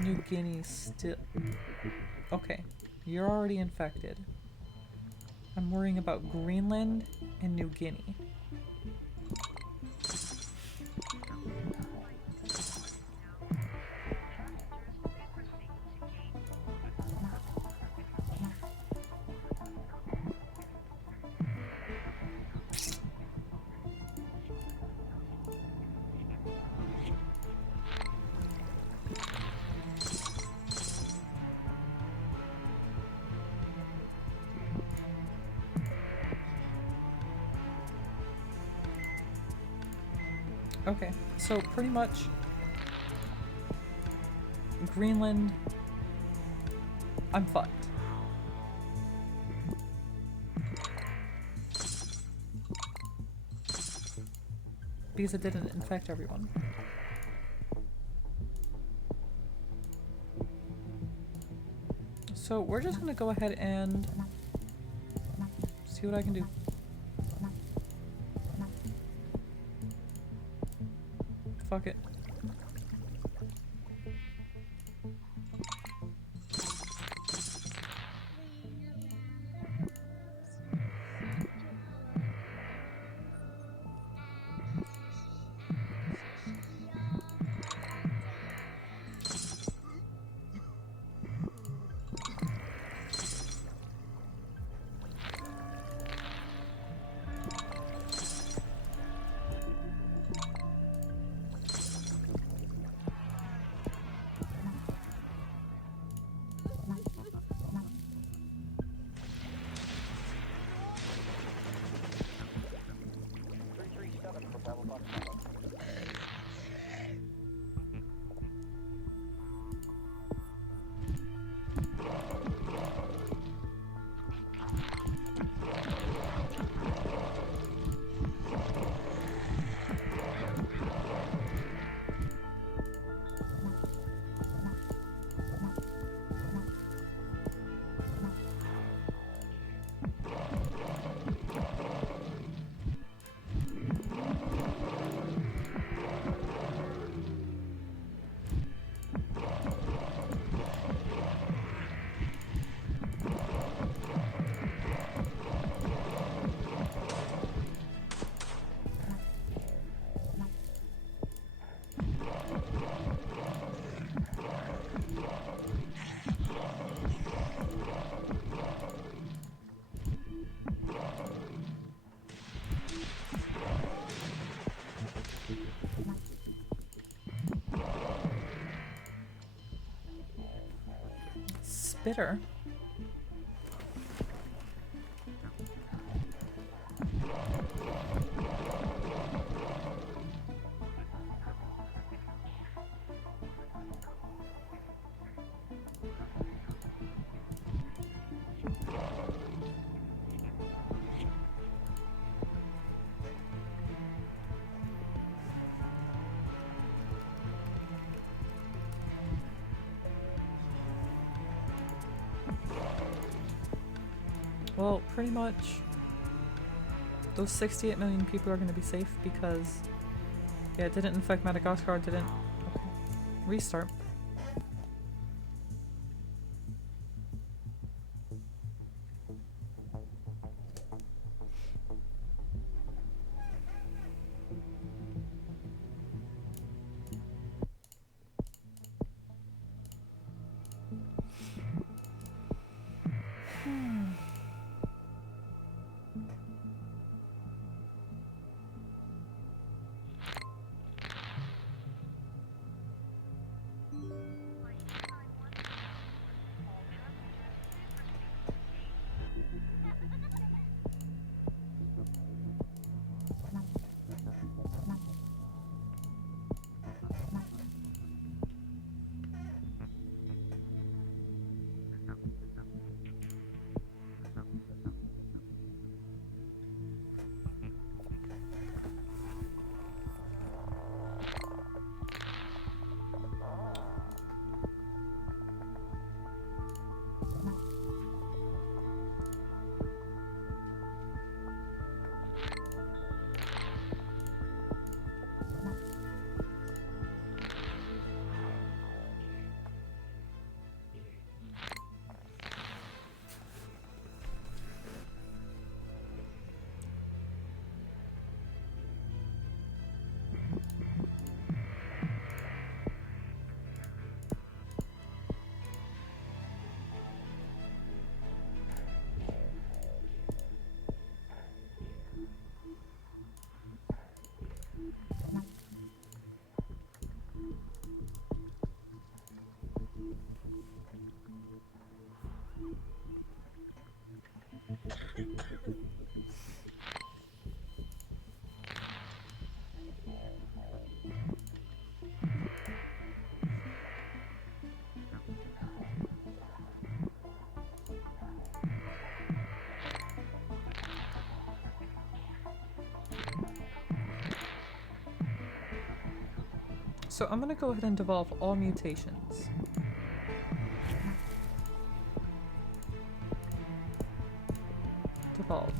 New Guinea still... Okay, you're already infected. I'm worrying about Greenland and New Guinea. Okay, so pretty much Greenland, I'm fucked. Because it didn't infect everyone. So we're just gonna go ahead and see what I can do. Fuck it. Spitter. Well, pretty much those 68 million people are going to be safe because, yeah, it didn't infect Madagascar, it didn't... Okay. Restart. So I'm gonna go ahead and devolve all mutations. Devolve.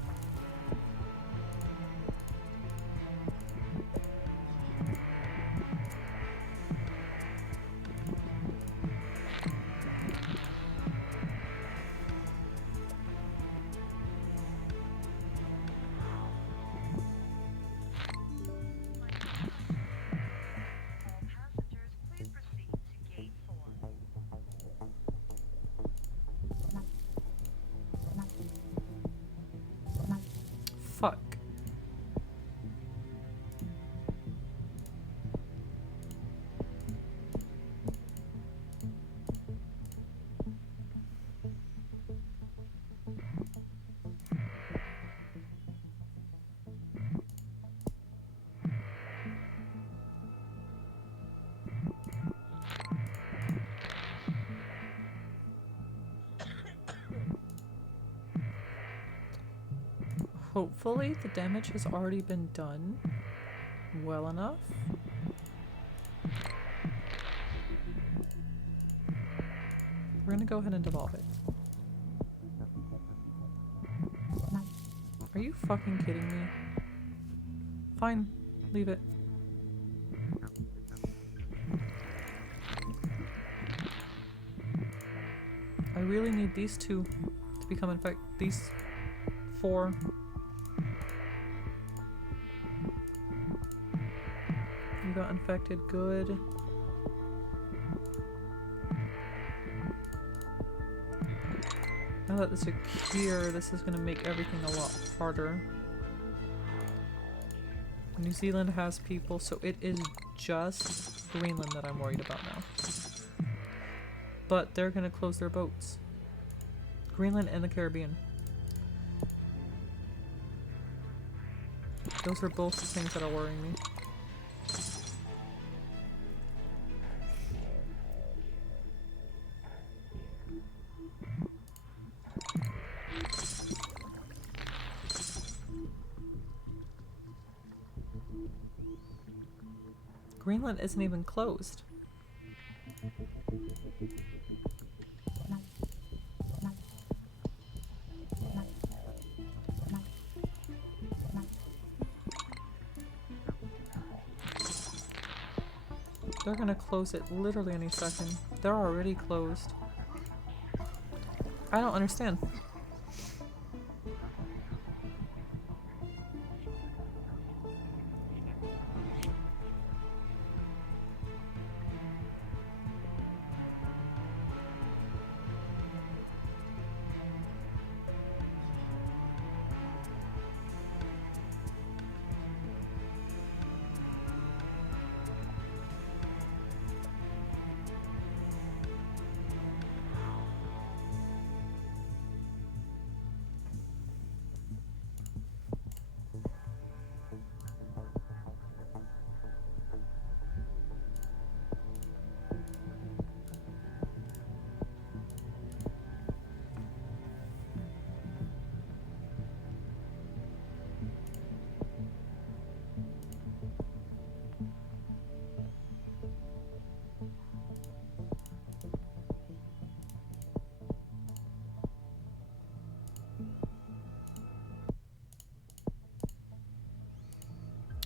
Fuck. Hopefully the damage has already been done well enough. We're gonna go ahead and devolve it. Are you fucking kidding me? Fine, leave it. I really need these two to become infected. These 4. You got infected, good. Now that this is secure, this is going to make everything a lot harder. New Zealand has people, so it is just Greenland that I'm worried about now. But they're going to close their boats. Greenland and the Caribbean. Those are both the things that are worrying me. Greenland isn't even closed. They're gonna close it literally any second. They're already closed. I don't understand.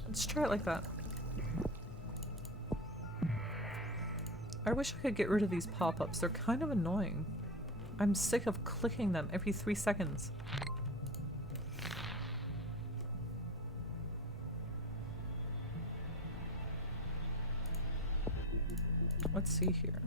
Let's try it like that. I wish I could get rid of these pop-ups. They're kind of annoying. I'm sick of clicking them every 3 seconds. Let's see here.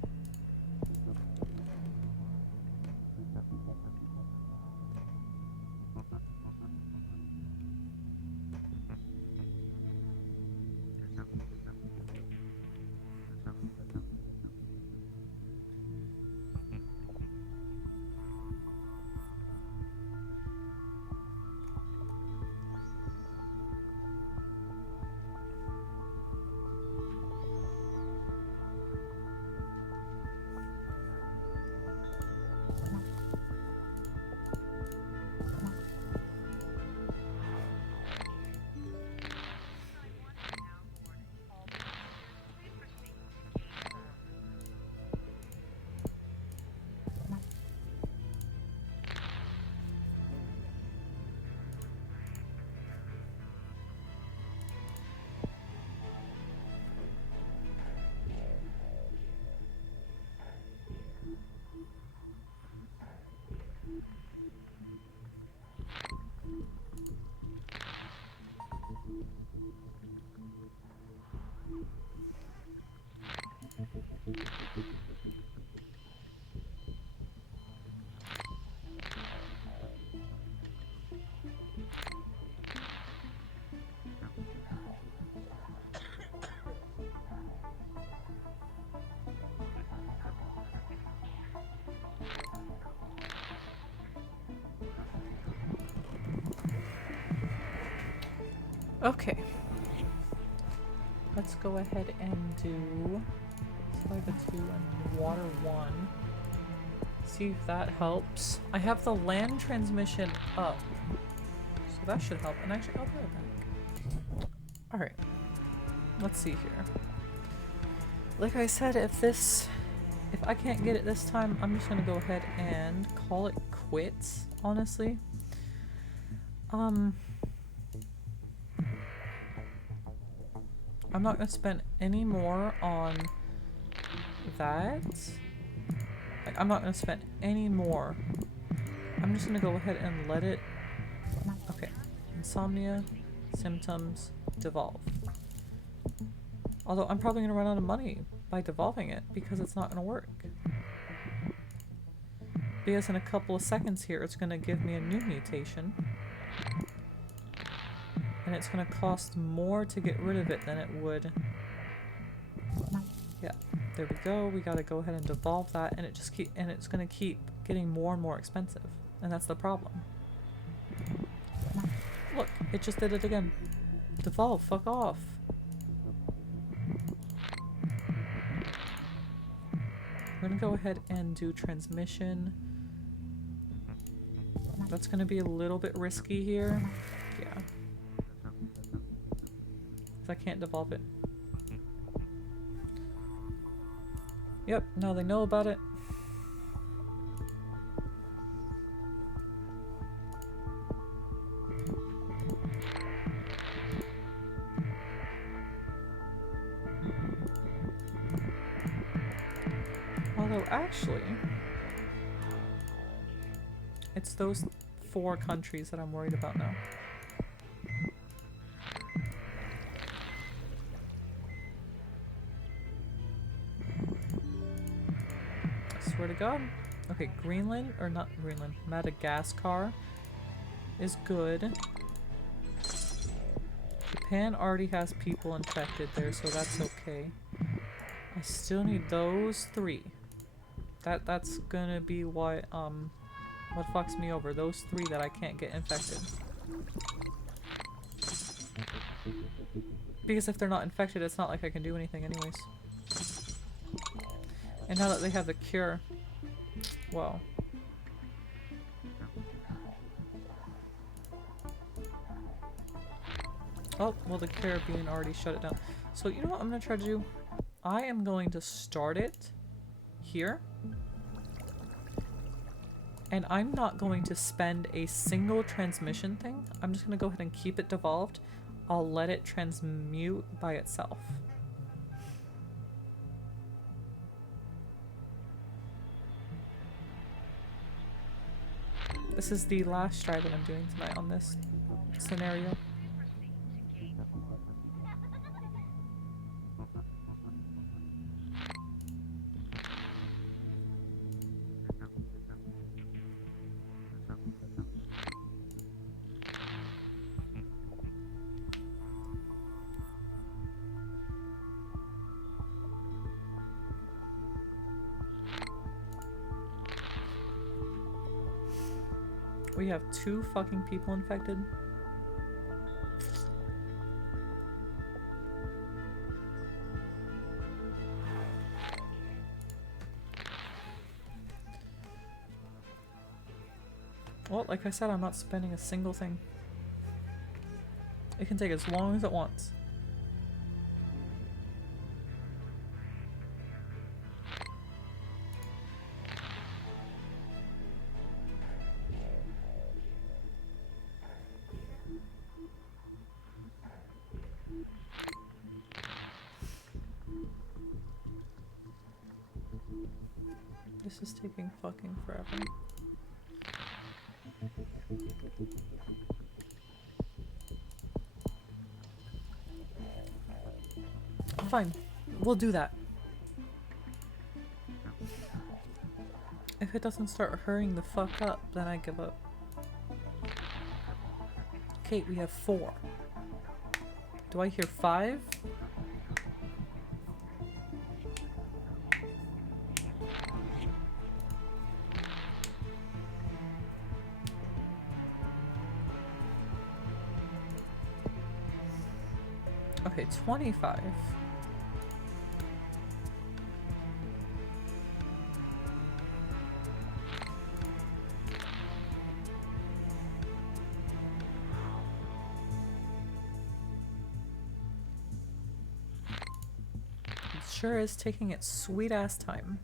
Okay. Let's go ahead and do Saliva 2 and Water 1. See if that helps. I have the land transmission up, so that should help. And actually, I'll be right back. Alright. Let's see here. Like I said, if I can't get it this time, I'm just gonna go ahead and call it quits, honestly. I'm not gonna spend any more on that. Like, I'm not gonna spend any more. I'm just gonna go ahead and let it... Okay. Insomnia, symptoms, devolve. Although I'm probably gonna run out of money by devolving it because it's not gonna work. Because in a couple of seconds here, it's gonna give me a new mutation. And it's gonna cost more to get rid of it than it would. Yeah, there we go. We gotta go ahead and devolve that, and it's gonna keep getting more and more expensive. And that's the problem. Look, it just did it again. Devolve, fuck off. We're gonna go ahead and do transmission. That's gonna be a little bit risky here. Yeah. I can't devolve it. Yep, now they know about it. Although actually, it's those 4 countries that I'm worried about now. Swear to God. Okay, Greenland, or not Greenland, Madagascar is good. Japan already has people infected there, so that's okay. I still need those 3. That's gonna be what fucks me over. Those 3 that I can't get infected. Because if they're not infected, it's not like I can do anything anyways. And now that they have the cure, well. Oh, well, the Caribbean already shut it down. So you know what I'm gonna try to do? I am going to start it here. And I'm not going to spend a single transmission thing. I'm just gonna go ahead and keep it devolved. I'll let it transmute by itself. This is the last try that I'm doing tonight on this scenario. We have 2 fucking people infected. Well, like I said, I'm not spending a single thing. It can take as long as it wants. This is taking fucking forever. Fine. We'll do that. If it doesn't start hurrying the fuck up, then I give up. Kate, we have 4. Do I hear 5? Okay, 25. It sure is taking its sweet ass time.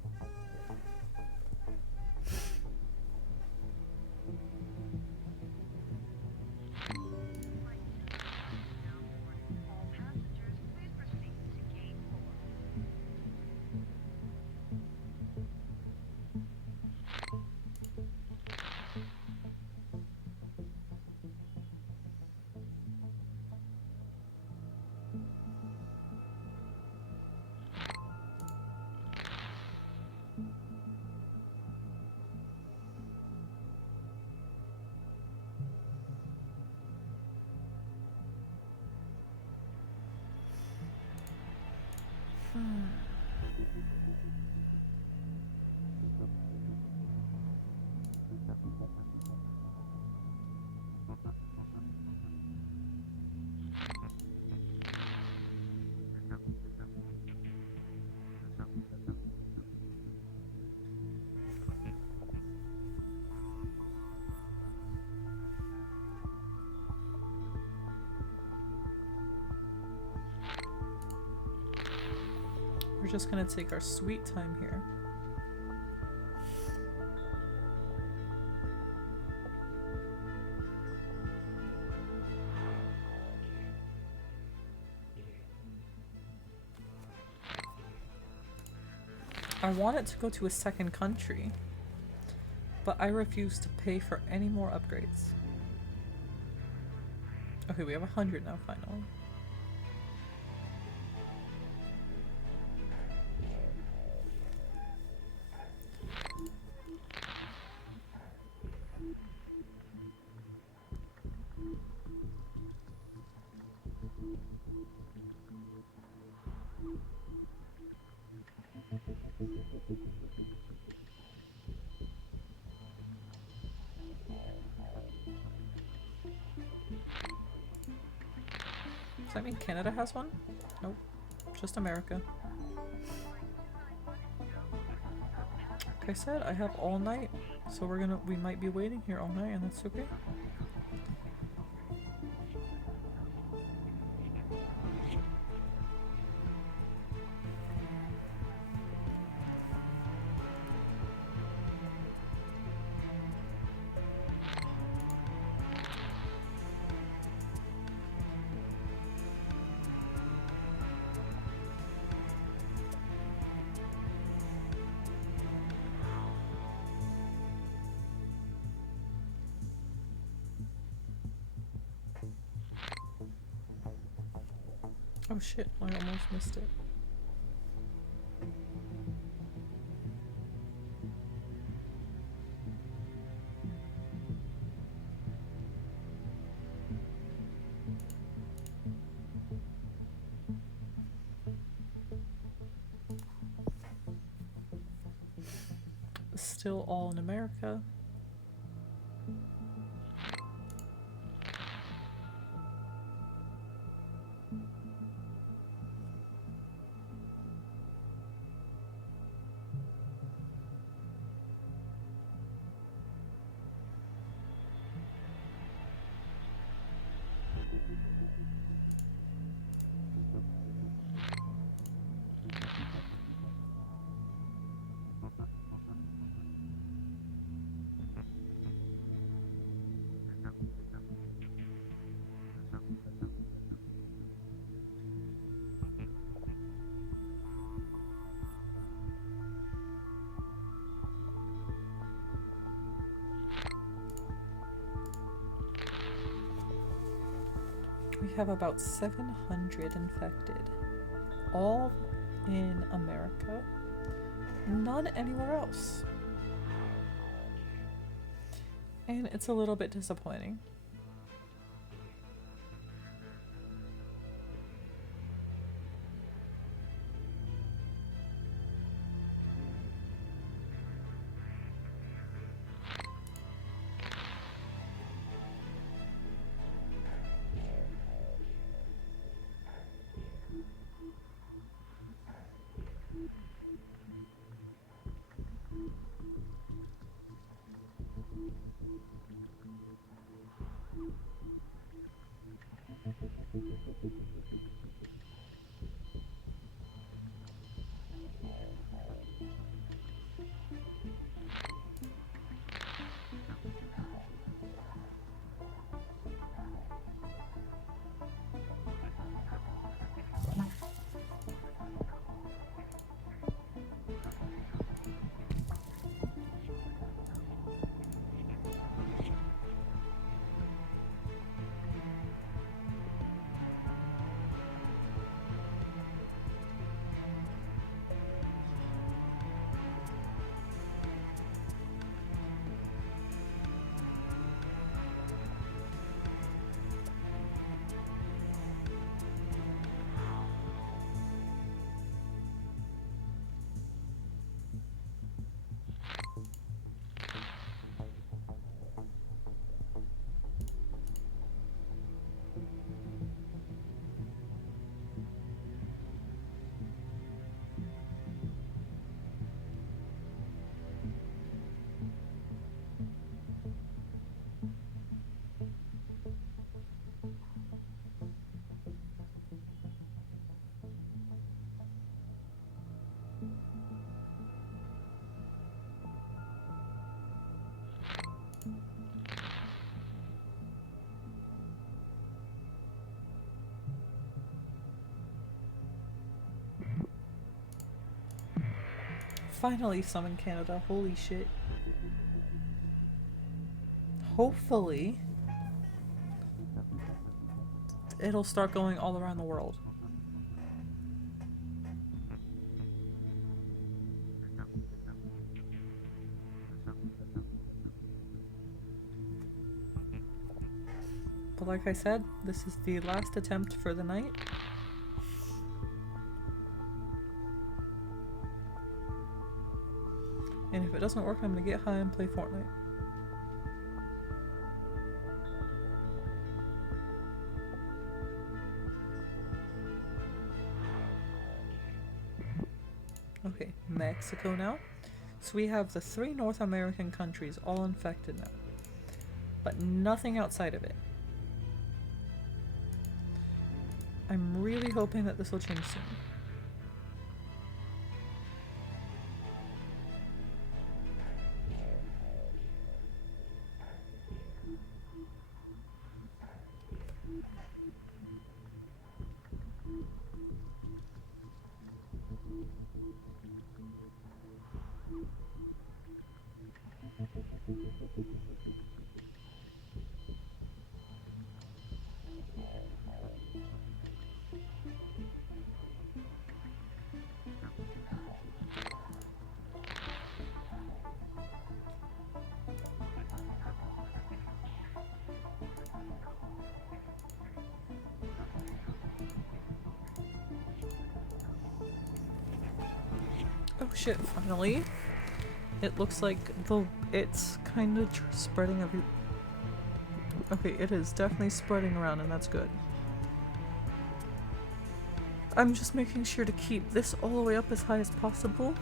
We're just gonna take our sweet time here. I want it to go to a second country, but I refuse to pay for any more upgrades. Okay, we have 100 now, finally. Does that mean Canada has one? Nope. Just America. Like I said, I have all night, so we might be waiting here all night, and that's okay. Oh shit, I almost missed it. Still all in America. We have about 700 infected, all in America, none anywhere else. And it's a little bit disappointing. Finally summon Canada, holy shit. Hopefully it'll start going all around the world. But like I said, this is the last attempt for the night. And if it doesn't work, I'm gonna get high and play Fortnite. Okay, Mexico now. So we have the 3 North American countries all infected now. But nothing outside of it. I'm really hoping that this will change soon. Oh shit, finally. It looks like it's kind of spreading every... Okay, it is definitely spreading around and that's good. I'm just making sure to keep this all the way up as high as possible.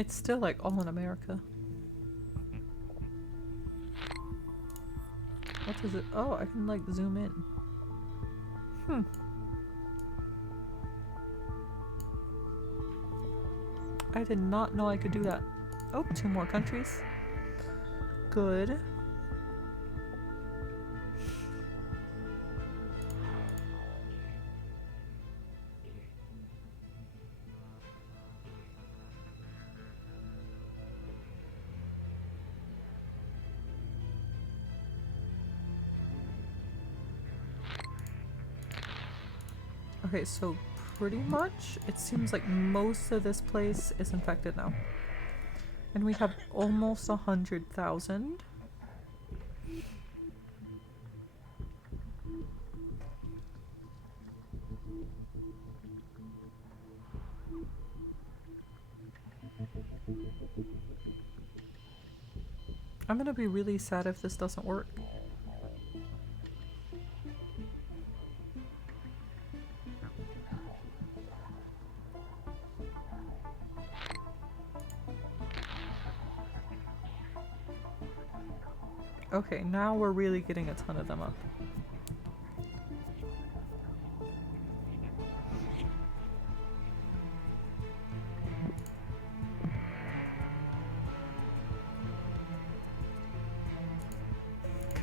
It's still like all in America. What is it? Oh, I can like zoom in. Hmm. I did not know I could do that. Oh, 2 more countries. Good. Okay, so pretty much it seems like most of this place is infected now. And we have almost 100,000. I'm gonna be really sad if this doesn't work. Okay, now we're really getting a ton of them up.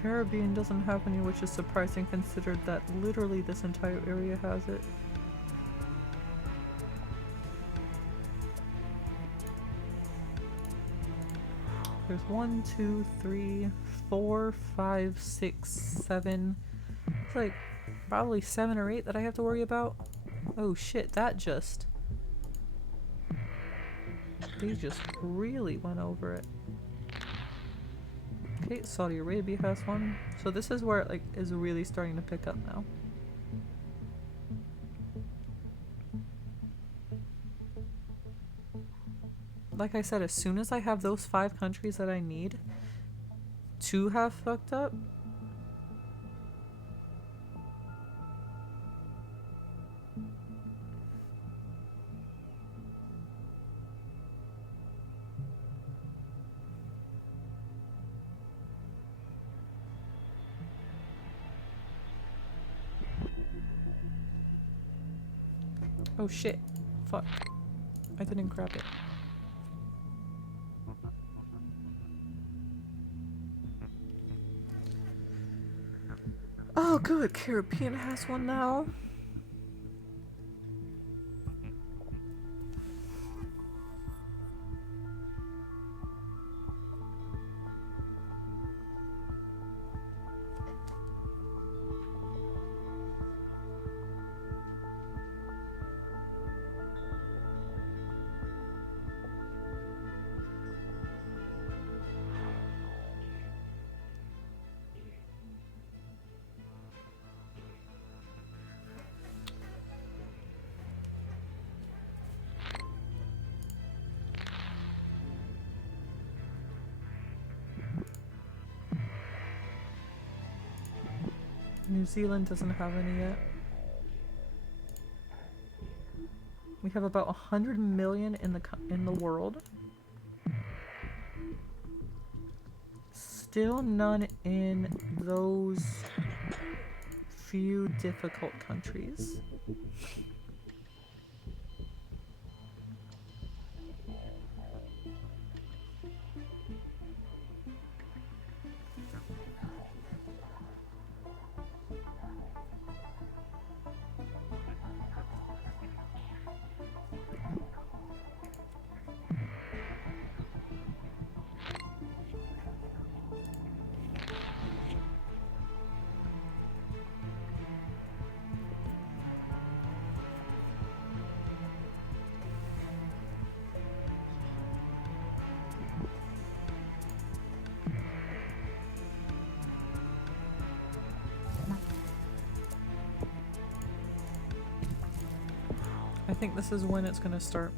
Caribbean doesn't have any, which is surprising considered that literally this entire area has it. There's 1, 2, 3, 4, 5, 6, 7. It's like probably 7 or 8 that I have to worry about. Oh shit, that just... They just really went over it. Okay, Saudi Arabia has one. So this is where it like is really starting to pick up now. Like I said, as soon as I have those 5 countries that I need to have fucked up, oh shit, fuck, I didn't grab it. Oh good, Caribbean has one now. New Zealand doesn't have any yet. We have about 100 million in the world. Still none in those few difficult countries. I think this is when it's gonna start.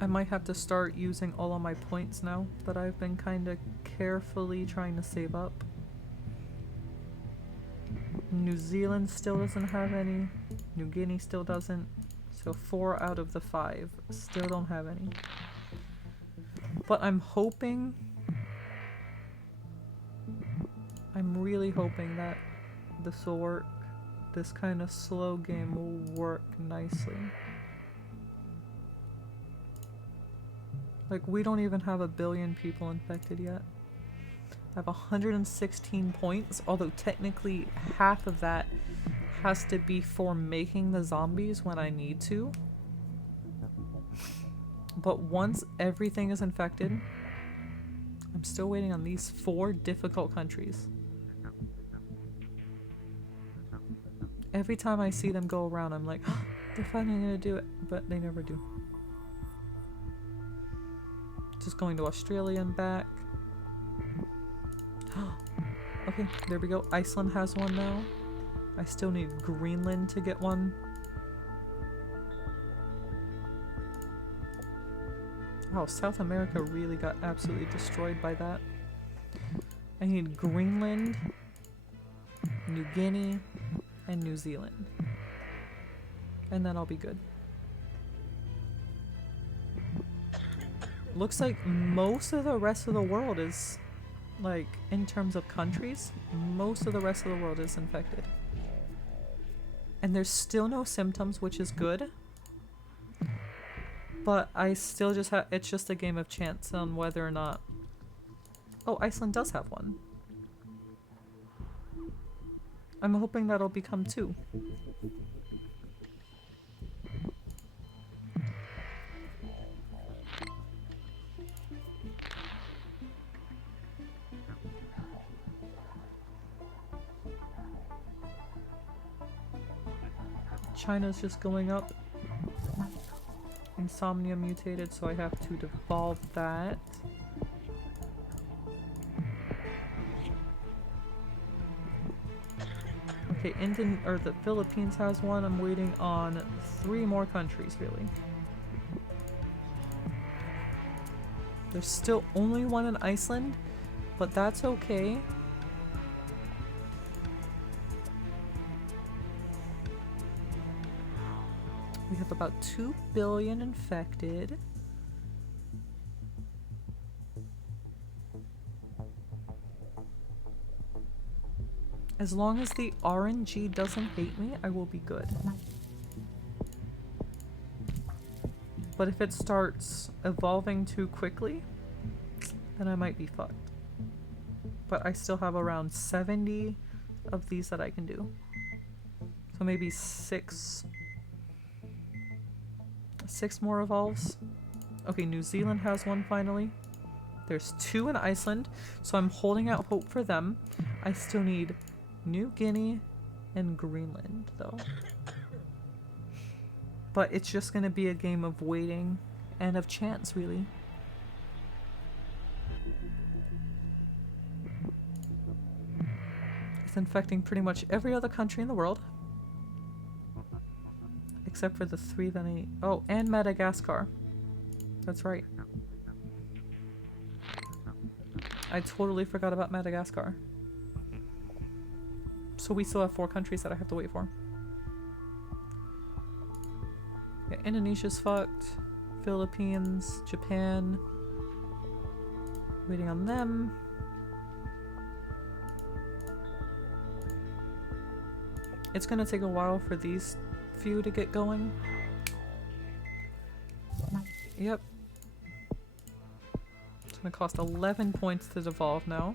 I might have to start using all of my points now that I've been kind of carefully trying to save up. New Zealand still doesn't have any. New Guinea still doesn't. So 4 out of the 5 still don't have any. But I'm hoping... I'm really hoping that this will work. This kind of slow game will work nicely. Like, we don't even have 1 billion people infected yet. I have 116 points, although technically half of that has to be for making the zombies when I need to. But once everything is infected, I'm still waiting on these 4 difficult countries. Every time I see them go around, I'm like, oh, they're finally gonna do it, but they never do. Just going to Australia and back. Okay, there we go. Iceland has one now. I still need Greenland to get one. Oh, South America really got absolutely destroyed by that. I need Greenland, New Guinea, and New Zealand. And then I'll be good. Looks like most of the rest of the world is, like, in terms of countries, most of the rest of the world is infected. And there's still no symptoms, which is good. But I still just have, it's just a game of chance on whether or not... Oh, Iceland does have one. I'm hoping that'll become 2. China's just going up. Insomnia mutated, so I have to devolve that. Okay, the Philippines has one. I'm waiting on 3 more countries, really. There's still only one in Iceland, but that's okay. We have about 2 billion infected. As long as the RNG doesn't hate me, I will be good. But if it starts evolving too quickly, then I might be fucked. But I still have around 70 of these that I can do. So maybe 6 more evolves. Okay, New Zealand has one finally. There's 2 in Iceland, so I'm holding out hope for them. I still need New Guinea and Greenland, though. But it's just gonna be a game of waiting and of chance, really. It's infecting pretty much every other country in the world. Except for the 3 that I... Oh, and Madagascar. That's right. I totally forgot about Madagascar. So we still have 4 countries that I have to wait for. Yeah, Indonesia's fucked. Philippines, Japan. Waiting on them. It's gonna take a while for these few to get going. Yep. It's gonna cost 11 points to devolve now.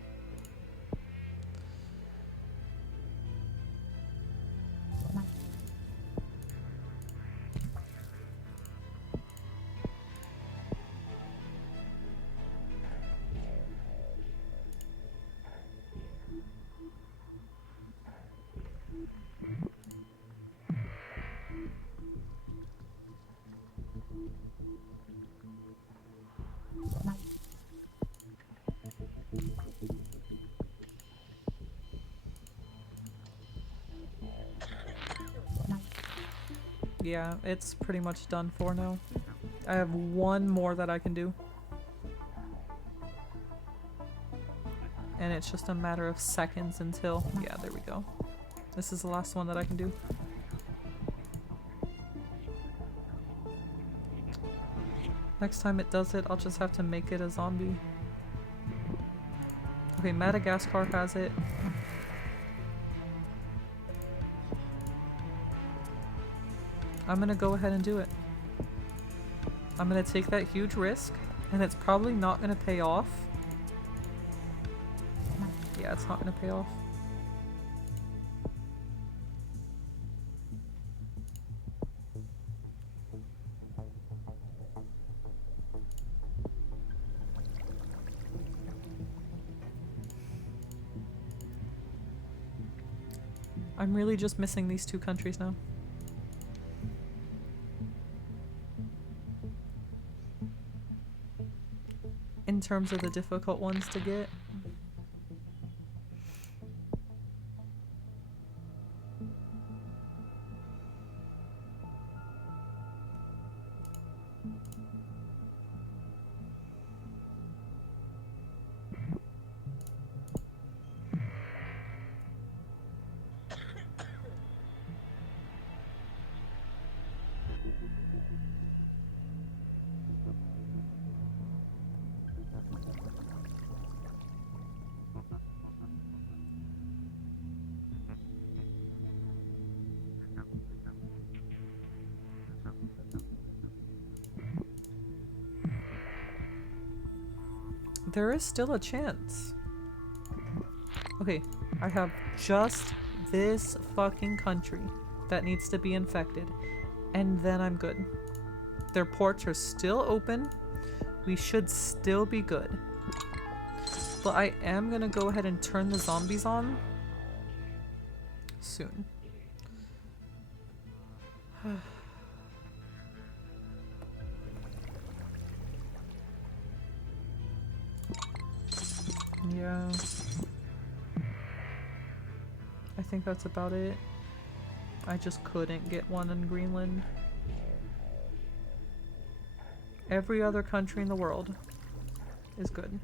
Yeah, it's pretty much done for now. I have 1 more that I can do. And it's just a matter of seconds until... Yeah, there we go. This is the last one that I can do. Next time it does it, I'll just have to make it a zombie. Okay, Madagascar has it. I'm gonna go ahead and do it. I'm gonna take that huge risk, and it's probably not gonna pay off. Yeah, it's not gonna pay off. I'm really just missing these two countries now. In terms of the difficult ones to get. There is still a chance. Okay, I have just this fucking country that needs to be infected, and then I'm good. Their ports are still open. We should still be good. But I am gonna go ahead and turn the zombies on soon. Yeah. I think that's about it. I just couldn't get one in Greenland. Every other country in the world is good.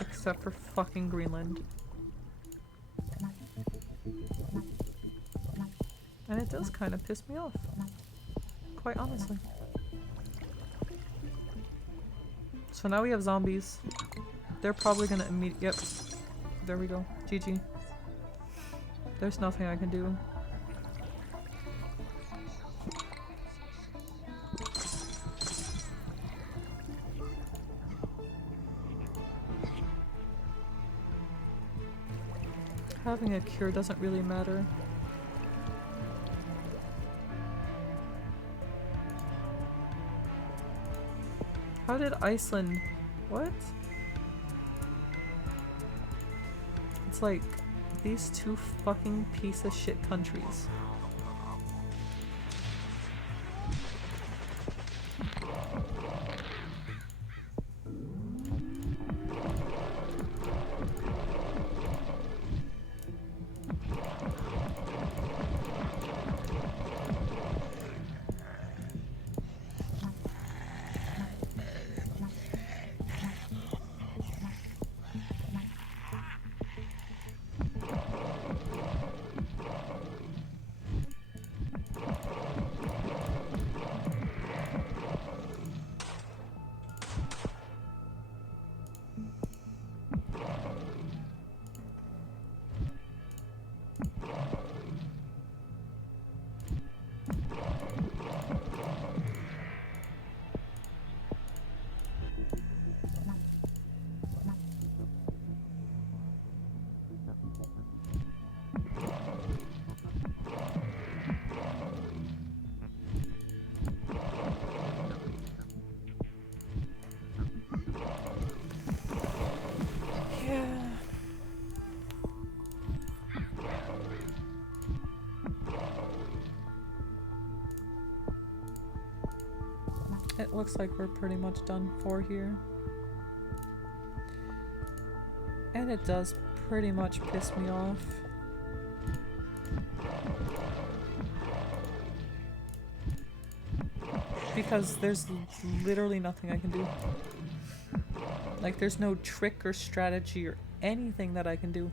Except for fucking Greenland. And it does kind of piss me off. Quite honestly. So now we have zombies. They're probably gonna immediately— yep. There we go. GG. There's nothing I can do. Having a cure doesn't really matter. How did Iceland— what? It's like these two fucking piece of shit countries. It looks like we're pretty much done for here. And it does pretty much piss me off. Because there's literally nothing I can do. Like, there's no trick or strategy or anything that I can do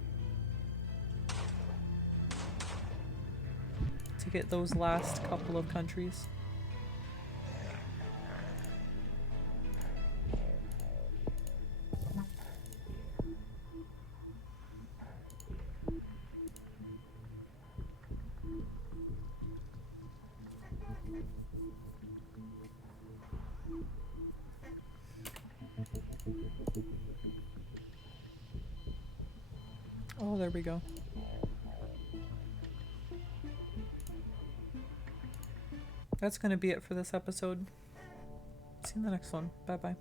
to get those last couple of countries. Oh, there we go. That's gonna be it for this episode. See you in the next one. Bye bye.